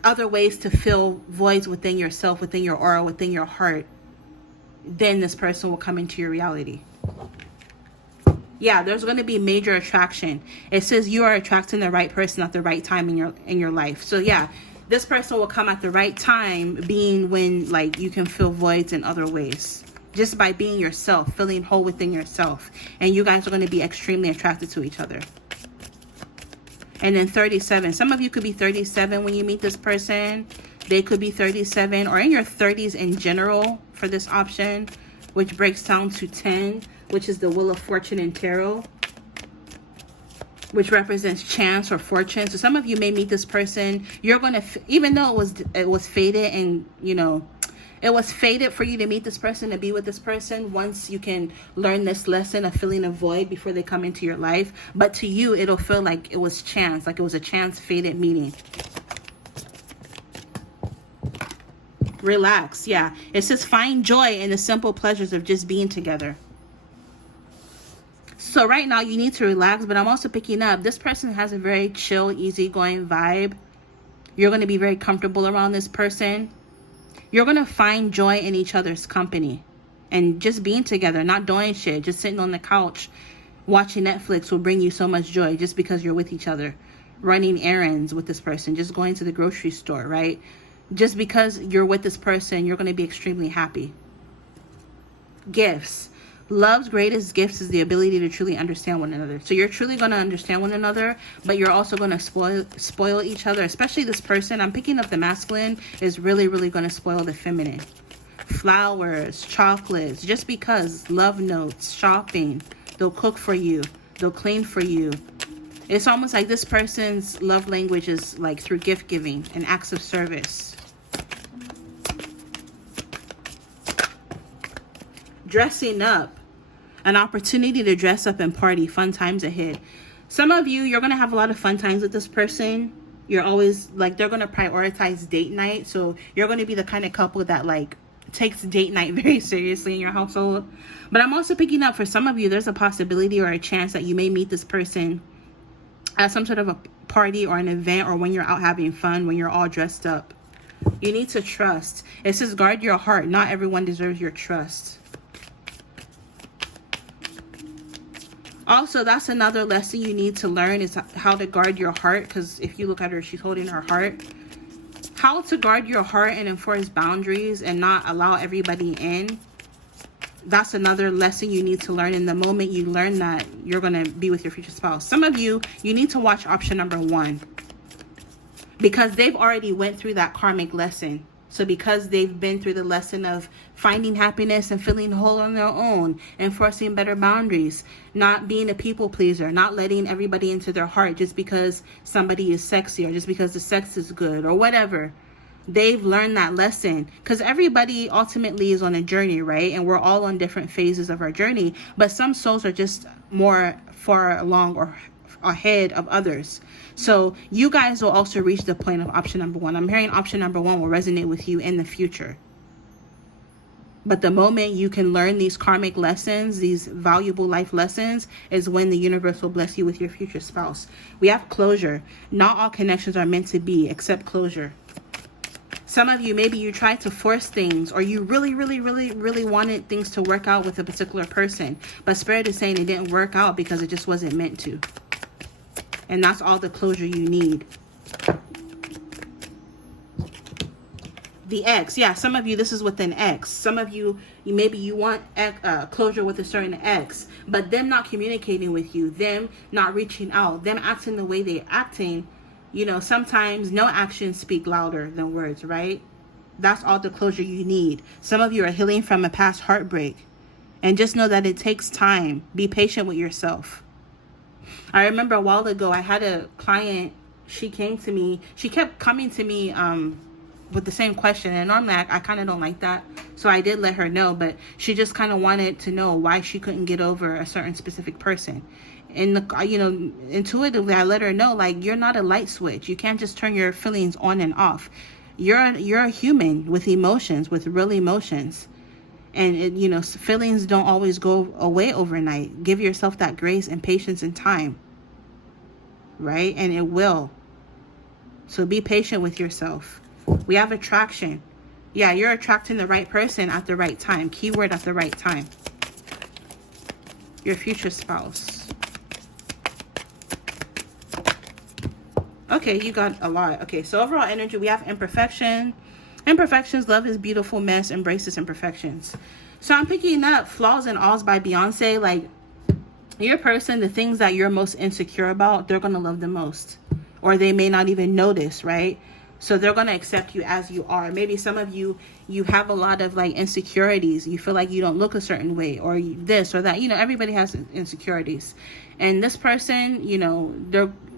other ways to fill voids within yourself, within your aura, within your heart, then this person will come into your reality. Yeah, there's going to be major attraction. It says you are attracting the right person at the right time in your life. So yeah, this person will come at the right time, being when like you can fill voids in other ways. Just by being yourself, feeling whole within yourself. And you guys are going to be extremely attracted to each other. And then 37. Some of you could be 37 when you meet this person. They could be 37 or in your 30s in general for this option, which breaks down to 10, which is the Wheel of Fortune in Tarot, which represents chance or fortune. So some of you may meet this person. You're going to, even though it was fated and, it was fated for you to meet this person, to be with this person, once you can learn this lesson of filling a void before they come into your life. But to you, it'll feel like it was chance, like it was a chance fated meeting. Relax, yeah. It says find joy in the simple pleasures of just being together. So right now you need to relax, but I'm also picking up this person has a very chill, easygoing vibe. You're going to be very comfortable around this person. You're going to find joy in each other's company and just being together, not doing shit, just sitting on the couch watching Netflix will bring you so much joy just because you're with each other. running errands with this person, just going to the grocery store, right? Just because you're with this person, you're going to be extremely happy. Gifts. Love's greatest gifts is the ability to truly understand one another. So you're truly going to understand one another, but you're also going to spoil each other. Especially this person, I'm picking up the masculine, is really, really going to spoil the feminine. Flowers, chocolates, just because. Love notes, shopping. They'll cook for you. They'll clean for you. It's almost like this person's love language is like through gift giving and acts of service. Dressing up. An opportunity to dress up and party. Fun times ahead. Some of you, you're going to have a lot of fun times with this person. You're always like, they're going to prioritize date night. So you're going to be the kind of couple that like takes date night very seriously in your household. But I'm also picking up for some of you, there's a possibility or a chance that you may meet this person at some sort of a party or an event, or when you're out having fun, when you're all dressed up. You need to trust. It says guard your heart. Not everyone deserves your trust. Also, that's another lesson you need to learn, is how to guard your heart. Because if you look at her, she's holding her heart. How to guard your heart and enforce boundaries and not allow everybody in. That's another lesson you need to learn. In the moment you learn that, you're going to be with your future spouse. Some of you, you need to watch option number 1. Because they've already went through that karmic lesson. So because they've been through the lesson of finding happiness and feeling whole on their own, enforcing better boundaries, not being a people pleaser, not letting everybody into their heart just because somebody is sexy or just because the sex is good or whatever. They've learned that lesson, because everybody ultimately is on a journey, right? And we're all on different phases of our journey, but some souls are just more far along or ahead of others. So you guys will also reach the point of option number 1. I'm hearing option number 1 will resonate with you in the future. But the moment you can learn these karmic lessons, these valuable life lessons, is when the universe will bless you with your future spouse. We have closure. Not all connections are meant to be, except closure. Some of you, maybe you tried to force things, or you really, really, really, really wanted things to work out with a particular person. But Spirit is saying it didn't work out because it just wasn't meant to. And that's all the closure you need. The ex. Yeah, some of you, this is with an ex. Some of you, maybe you want closure with a certain ex. But them not communicating with you. Them not reaching out. Them acting the way they're acting. You know, sometimes no actions speak louder than words, right? That's all the closure you need. Some of you are healing from a past heartbreak. And just know that it takes time. Be patient with yourself. I remember a while ago, I had a client, she came to me, she kept coming to me with the same question. And normally I kind of don't like that. So I did let her know, but she just kind of wanted to know why she couldn't get over a certain specific person. And, intuitively, I let her know, like, you're not a light switch. You can't just turn your feelings on and off. You're a human with emotions, with real emotions. And, feelings don't always go away overnight. Give yourself that grace and patience and time. Right? And it will. So be patient with yourself. We have attraction. Yeah, you're attracting the right person at the right time. Keyword, at the right time. Your future spouse. Okay, you got a lot. Okay, so overall energy, we have imperfection. Imperfections, love is beautiful mess, embraces imperfections. So I'm picking up Flaws and Alls by Beyonce. Like, your person, the things that you're most insecure about, they're going to love the most. Or they may not even notice, right? So they're going to accept you as you are. Maybe some of you, you have a lot of like insecurities. You feel like you don't look a certain way, or this or that. Everybody has insecurities. And this person,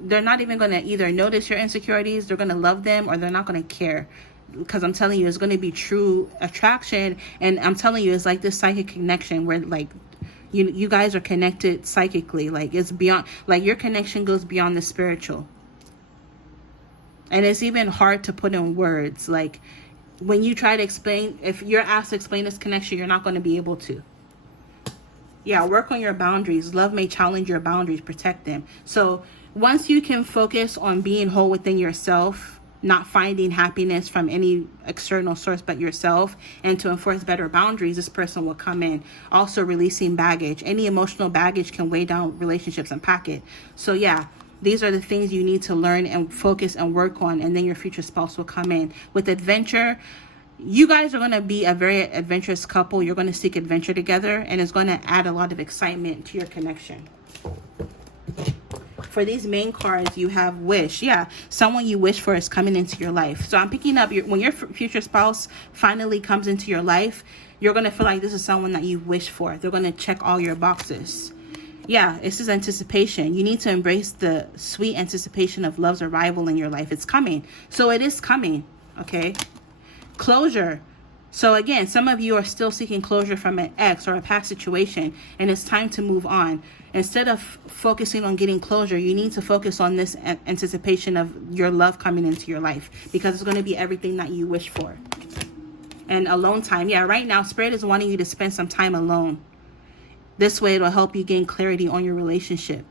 they're not even going to either notice your insecurities, they're going to love them, or they're not going to care. Because I'm telling you, it's going to be true attraction. And I'm telling you, it's like this psychic connection where like you guys are connected psychically. Like it's beyond, like your connection goes beyond the spiritual. And it's even hard to put in words. Like when you try to explain, if you're asked to explain this connection, you're not going to be able to. Yeah, work on your boundaries. Love may challenge your boundaries, protect them. So once you can focus on being whole within yourself, not finding happiness from any external source but yourself, and to enforce better boundaries, this person will come in. Also releasing baggage. Any emotional baggage can weigh down relationships and pack it. So yeah, These are the things you need to learn and focus and work on, and then your future spouse will come in. With adventure, you guys are going to be a very adventurous couple. You're going to seek adventure together, and it's going to add a lot of excitement to your connection. For these main cards, you have wish. Yeah, someone you wish for is coming into your life. So I'm picking up when your future spouse finally comes into your life, you're going to feel like this is someone that you wish for. They're going to check all your boxes. Yeah, this is anticipation. You need to embrace the sweet anticipation of love's arrival in your life. It's coming. So it is coming. Okay. Closure. So again, some of you are still seeking closure from an ex or a past situation, and it's time to move on. Instead of focusing on getting closure, you need to focus on this anticipation of your love coming into your life, because it's going to be everything that you wish for. And alone time. Yeah, right now, Spirit is wanting you to spend some time alone. This way, it'll help you gain clarity on your relationship.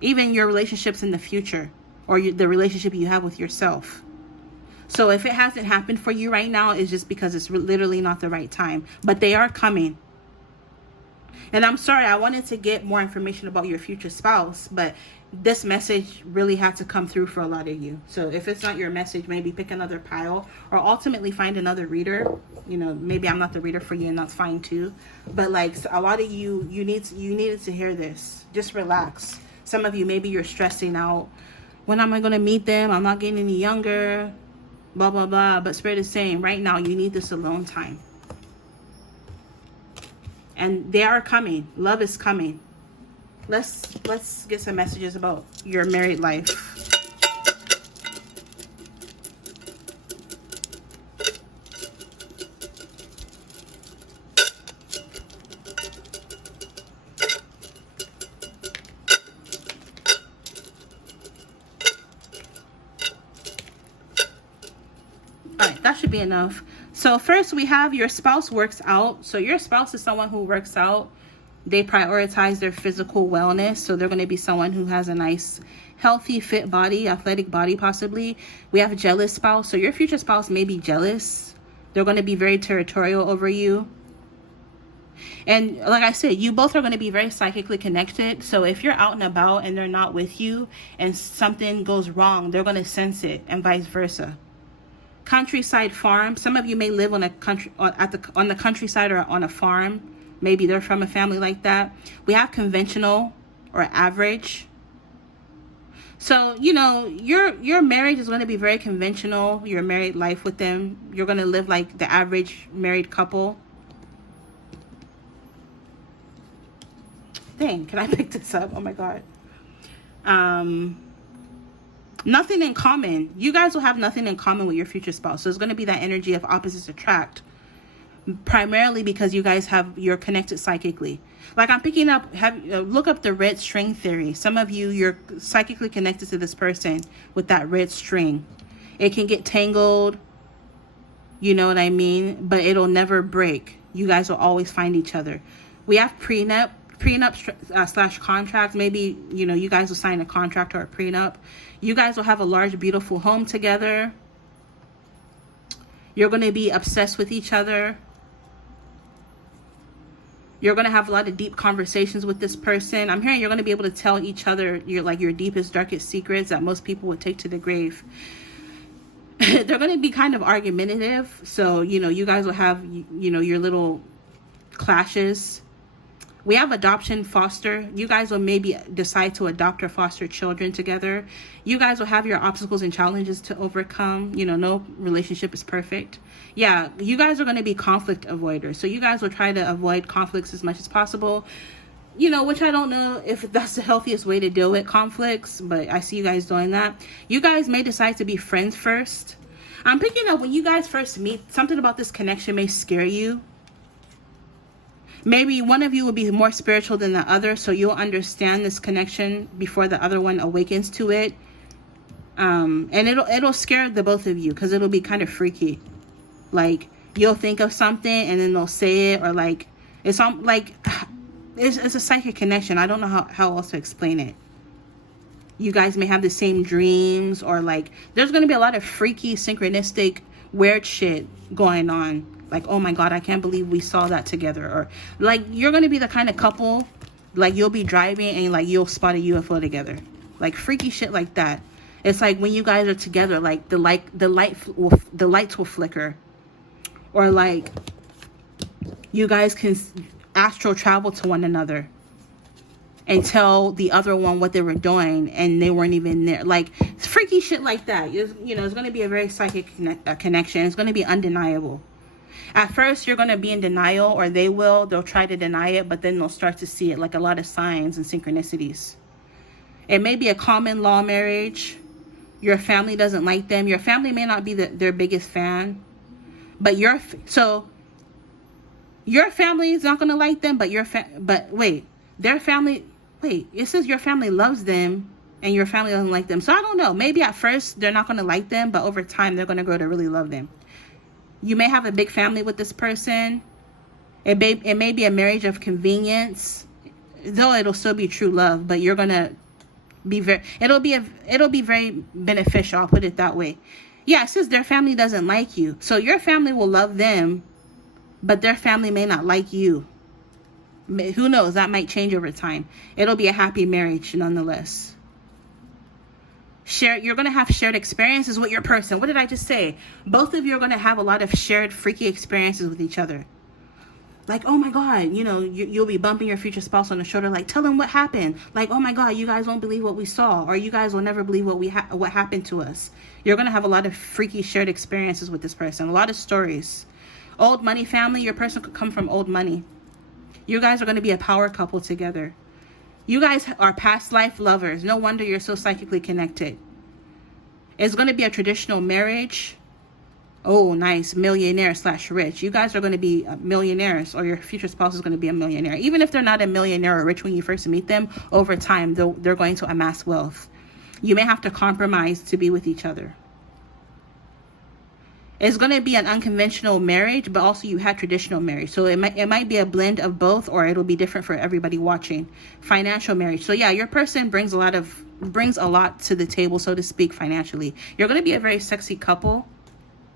Even your relationships in the future, or the relationship you have with yourself. So if it hasn't happened for you right now, it's just because it's literally not the right time. But they are coming. And I'm sorry, I wanted to get more information about your future spouse, but this message really had to come through for a lot of you. So if it's not your message, maybe pick another pile, or ultimately find another reader. You know, maybe I'm not the reader for you, and that's fine too. But like a lot of you needed to hear this. Just relax. Some of you, maybe you're stressing out. When am I going to meet them? I'm not getting any younger. Blah, blah, blah. But Spirit is saying right now, you need this alone time. And they are coming. Love is coming. Let's get some messages about your married life. All right, that should be enough. So first we have your spouse works out. So your spouse is someone who works out. They prioritize their physical wellness. So they're going to be someone who has a nice, healthy, fit body, athletic body possibly. We have a jealous spouse. So your future spouse may be jealous. They're going to be very territorial over you. And like I said, you both are going to be very psychically connected. So if you're out and about and they're not with you and something goes wrong, they're going to sense it, and vice versa. Countryside farm. Some of you may live on a on the countryside or on a farm. Maybe they're from a family like that. We have conventional or average. So, you know, your marriage is going to be very conventional. Your married life with them, you're going to live like the average married couple. Dang, can I pick this up? Oh my God. Nothing in common. You guys will have nothing in common with your future spouse. So it's going to be that energy of opposites attract. Primarily because you guys you're connected psychically. Like I'm picking up, look up the red string theory. Some of you, you're psychically connected to this person with that red string. It can get tangled, you know what I mean? But it'll never break. You guys will always find each other. We have prenup / contract. Maybe, you know, you guys will sign a contract or a prenup. You guys will have a large, beautiful home together. You're going to be obsessed with each other. You're going to have a lot of deep conversations with this person. I'm hearing you're going to be able to tell each other your deepest, darkest secrets that most people would take to the grave. They're going to be kind of argumentative. So, you know, you guys will have, you know, your little clashes. We have adoption, foster. You guys will maybe decide to adopt or foster children together. You guys will have your obstacles and challenges to overcome. You know, no relationship is perfect. Yeah, you guys are going to be conflict avoiders. So you guys will try to avoid conflicts as much as possible. You know, which I don't know if that's the healthiest way to deal with conflicts, but I see you guys doing that. You guys may decide to be friends first. I'm picking up when you guys first meet, something about this connection may scare you. Maybe one of you will be more spiritual than the other, so you'll understand this connection before the other one awakens to it. And it'll scare the both of you because it'll be kind of freaky. Like you'll think of something and then they'll say it, or like it's a psychic connection. I don't know how else to explain it. You guys may have the same dreams, or like there's going to be a lot of freaky, synchronistic, weird shit going on. Like, oh my God, I can't believe we saw that together. Or like you're going to be the kind of couple Like, you'll be driving and like you'll spot a UFO together. Like freaky shit like that. It's like when you guys are together, like the lights will flicker, or like you guys can astral travel to one another and tell the other one what they were doing and they weren't even there. Like freaky shit like that. You know, it's going to be a very psychic connection. It's going to be undeniable. At first, you're going to be in denial, or they'll try to deny it, but then they'll start to see it, like a lot of signs and synchronicities. It may be a common law marriage. Your family doesn't like them. Your family may not be their biggest fan, but your family is not going to like them, but their family, it says your family loves them and your family doesn't like them. So I don't know. Maybe at first they're not going to like them, but over time they're going to grow to really love them. You may have a big family with this person. It may be a marriage of convenience, though it'll still be true love, but you're going to be it'll be very beneficial. I'll put it that way. Yeah, it says their family doesn't like you. So your family will love them, but their family may not like you. Who knows? That might change over time. It'll be a happy marriage nonetheless. You're going to have shared experiences with your person. What did I just say? Both of you are going to have a lot of shared freaky experiences with each other. Like, oh my God, you'll be bumping your future spouse on the shoulder, like, tell them what happened. Like, oh my God, you guys won't believe what we saw, or you guys will never believe what happened to us. You're going to have a lot of freaky shared experiences with this person, a lot of stories. Old money family, your person could come from old money. You guys are going to be a power couple together. You guys are past life lovers. No wonder you're so psychically connected. It's going to be a traditional marriage. Oh, nice. Millionaire/rich. You guys are going to be millionaires, or your future spouse is going to be a millionaire. Even if they're not a millionaire or rich when you first meet them, over time, they're going to amass wealth. You may have to compromise to be with each other. It's going to be an unconventional marriage, but also you had traditional marriage. So it might be a blend of both, or it'll be different for everybody watching. Financial marriage. So yeah, your person brings a lot to the table, so to speak, financially. You're going to be a very sexy couple.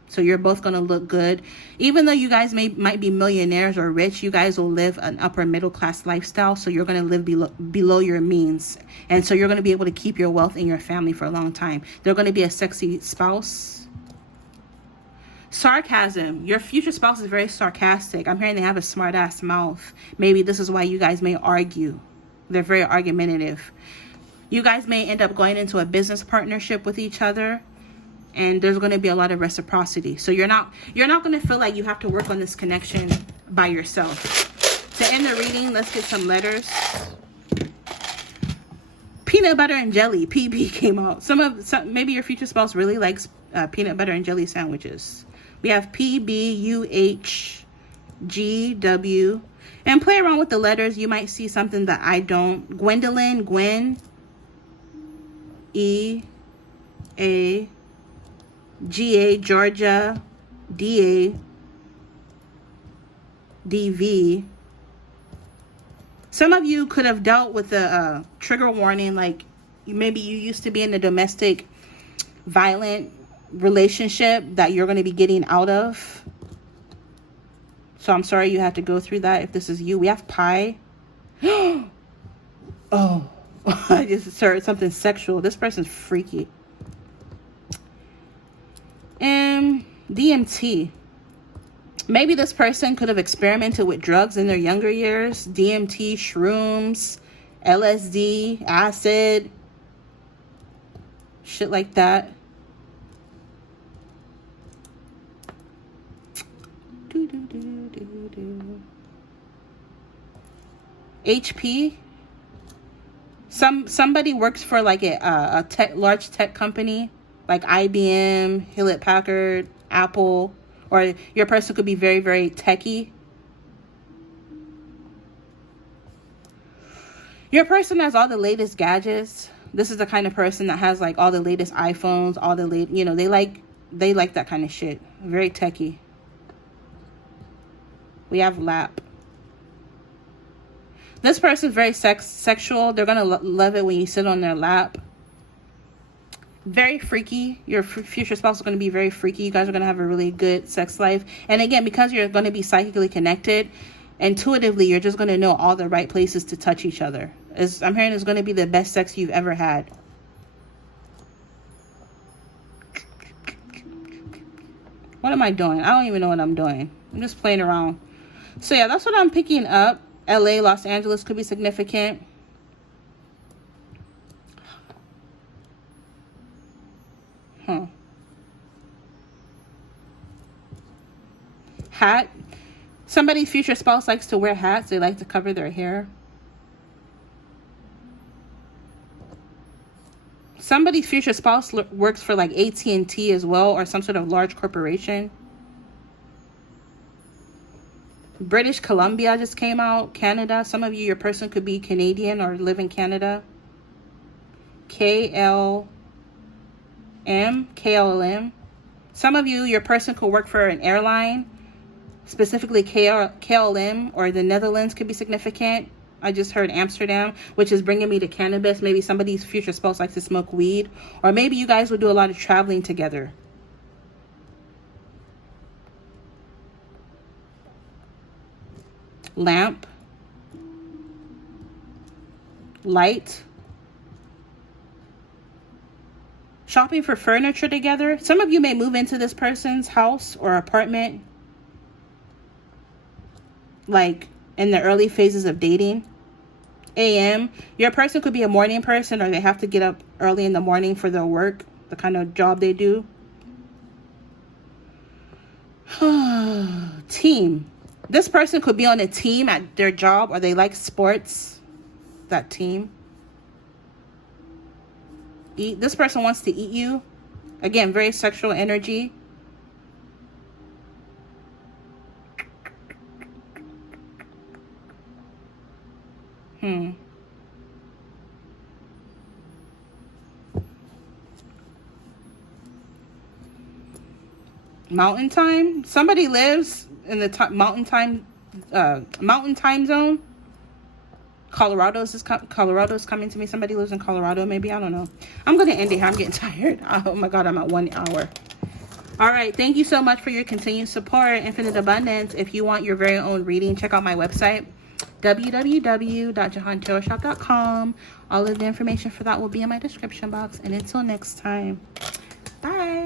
So you're both going to look good. Even though you guys might be millionaires or rich, you guys will live an upper middle class lifestyle. So you're going to live below your means. And so you're going to be able to keep your wealth in your family for a long time. They're going to be a sexy spouse. Sarcasm. Your future spouse is very sarcastic. I'm hearing they have a smart ass mouth. Maybe this is why you guys may argue. They're very argumentative. You guys may end up going into a business partnership with each other, and there's going to be a lot of reciprocity. So you're not going to feel like you have to work on this connection by yourself. To end the reading, let's get some letters. Peanut butter and jelly. PB came out. Maybe your future spouse really likes peanut butter and jelly sandwiches. We have PBUHGW. And play around with the letters. You might see something that I don't. Gwendolyn, Gwen, E, A, GA, Georgia, DA, DV. Some of you could have dealt with a trigger warning, like maybe you used to be in a domestic violent relationship that you're going to be getting out of. So I'm sorry you had to go through that if this is you. We have pie. Oh, I just heard something sexual. This person's freaky. DMT. Maybe this person could have experimented with drugs in their younger years. DMT, shrooms, LSD, acid, shit like that. HP. Somebody works for like a large tech company, like IBM, Hewlett Packard, Apple, or your person could be very, very techy. Your person has all the latest gadgets. This is the kind of person that has like all the latest iPhones, all the they like that kind of shit. Very techy. We have lap. This person's very sexual. They're gonna love it when you sit on their lap. Very freaky. Your future spouse is going to be very freaky. You guys are going to have a really good sex life. And again, because you're going to be psychically connected, intuitively, you're just going to know all the right places to touch each other. I'm hearing it's going to be the best sex you've ever had. What am I doing? I don't even know what I'm doing. I'm just playing around. So yeah, that's what I'm picking up. LA, Los Angeles could be significant. Hat. Somebody's future spouse likes to wear hats. They like to cover their hair. Somebody's future spouse works for like AT&T as well, or some sort of large corporation. British Columbia just came out. Canada. Some of you, your person could be Canadian or live in Canada. KLM. Some of you, your person could work for an airline. Specifically KLM or the Netherlands could be significant. I just heard Amsterdam, which is bringing me to cannabis. Maybe somebody's future spouse likes to smoke weed. Or maybe you guys would do a lot of traveling together. Lamp. Light. Shopping for furniture together. Some of you may move into this person's house or apartment, like in the early phases of dating. AM, your person could be a morning person, or they have to get up early in the morning for their work, the kind of job they do. Team. This person could be on a team at their job, or they like sports. That team. Eat. This person wants to eat you. Again, very sexual energy. Mountain time. Somebody lives in the mountain time zone. Colorado's coming to me. Somebody lives in Colorado, maybe. I don't know. I'm going to end it here. I'm getting tired. Oh my God, I'm at 1 hour. All right. Thank you so much for your continued support. Infinite Abundance. If you want your very own reading, check out my website, www.jehantarotshop.com. All of the information for that will be in my description box. And until next time, bye.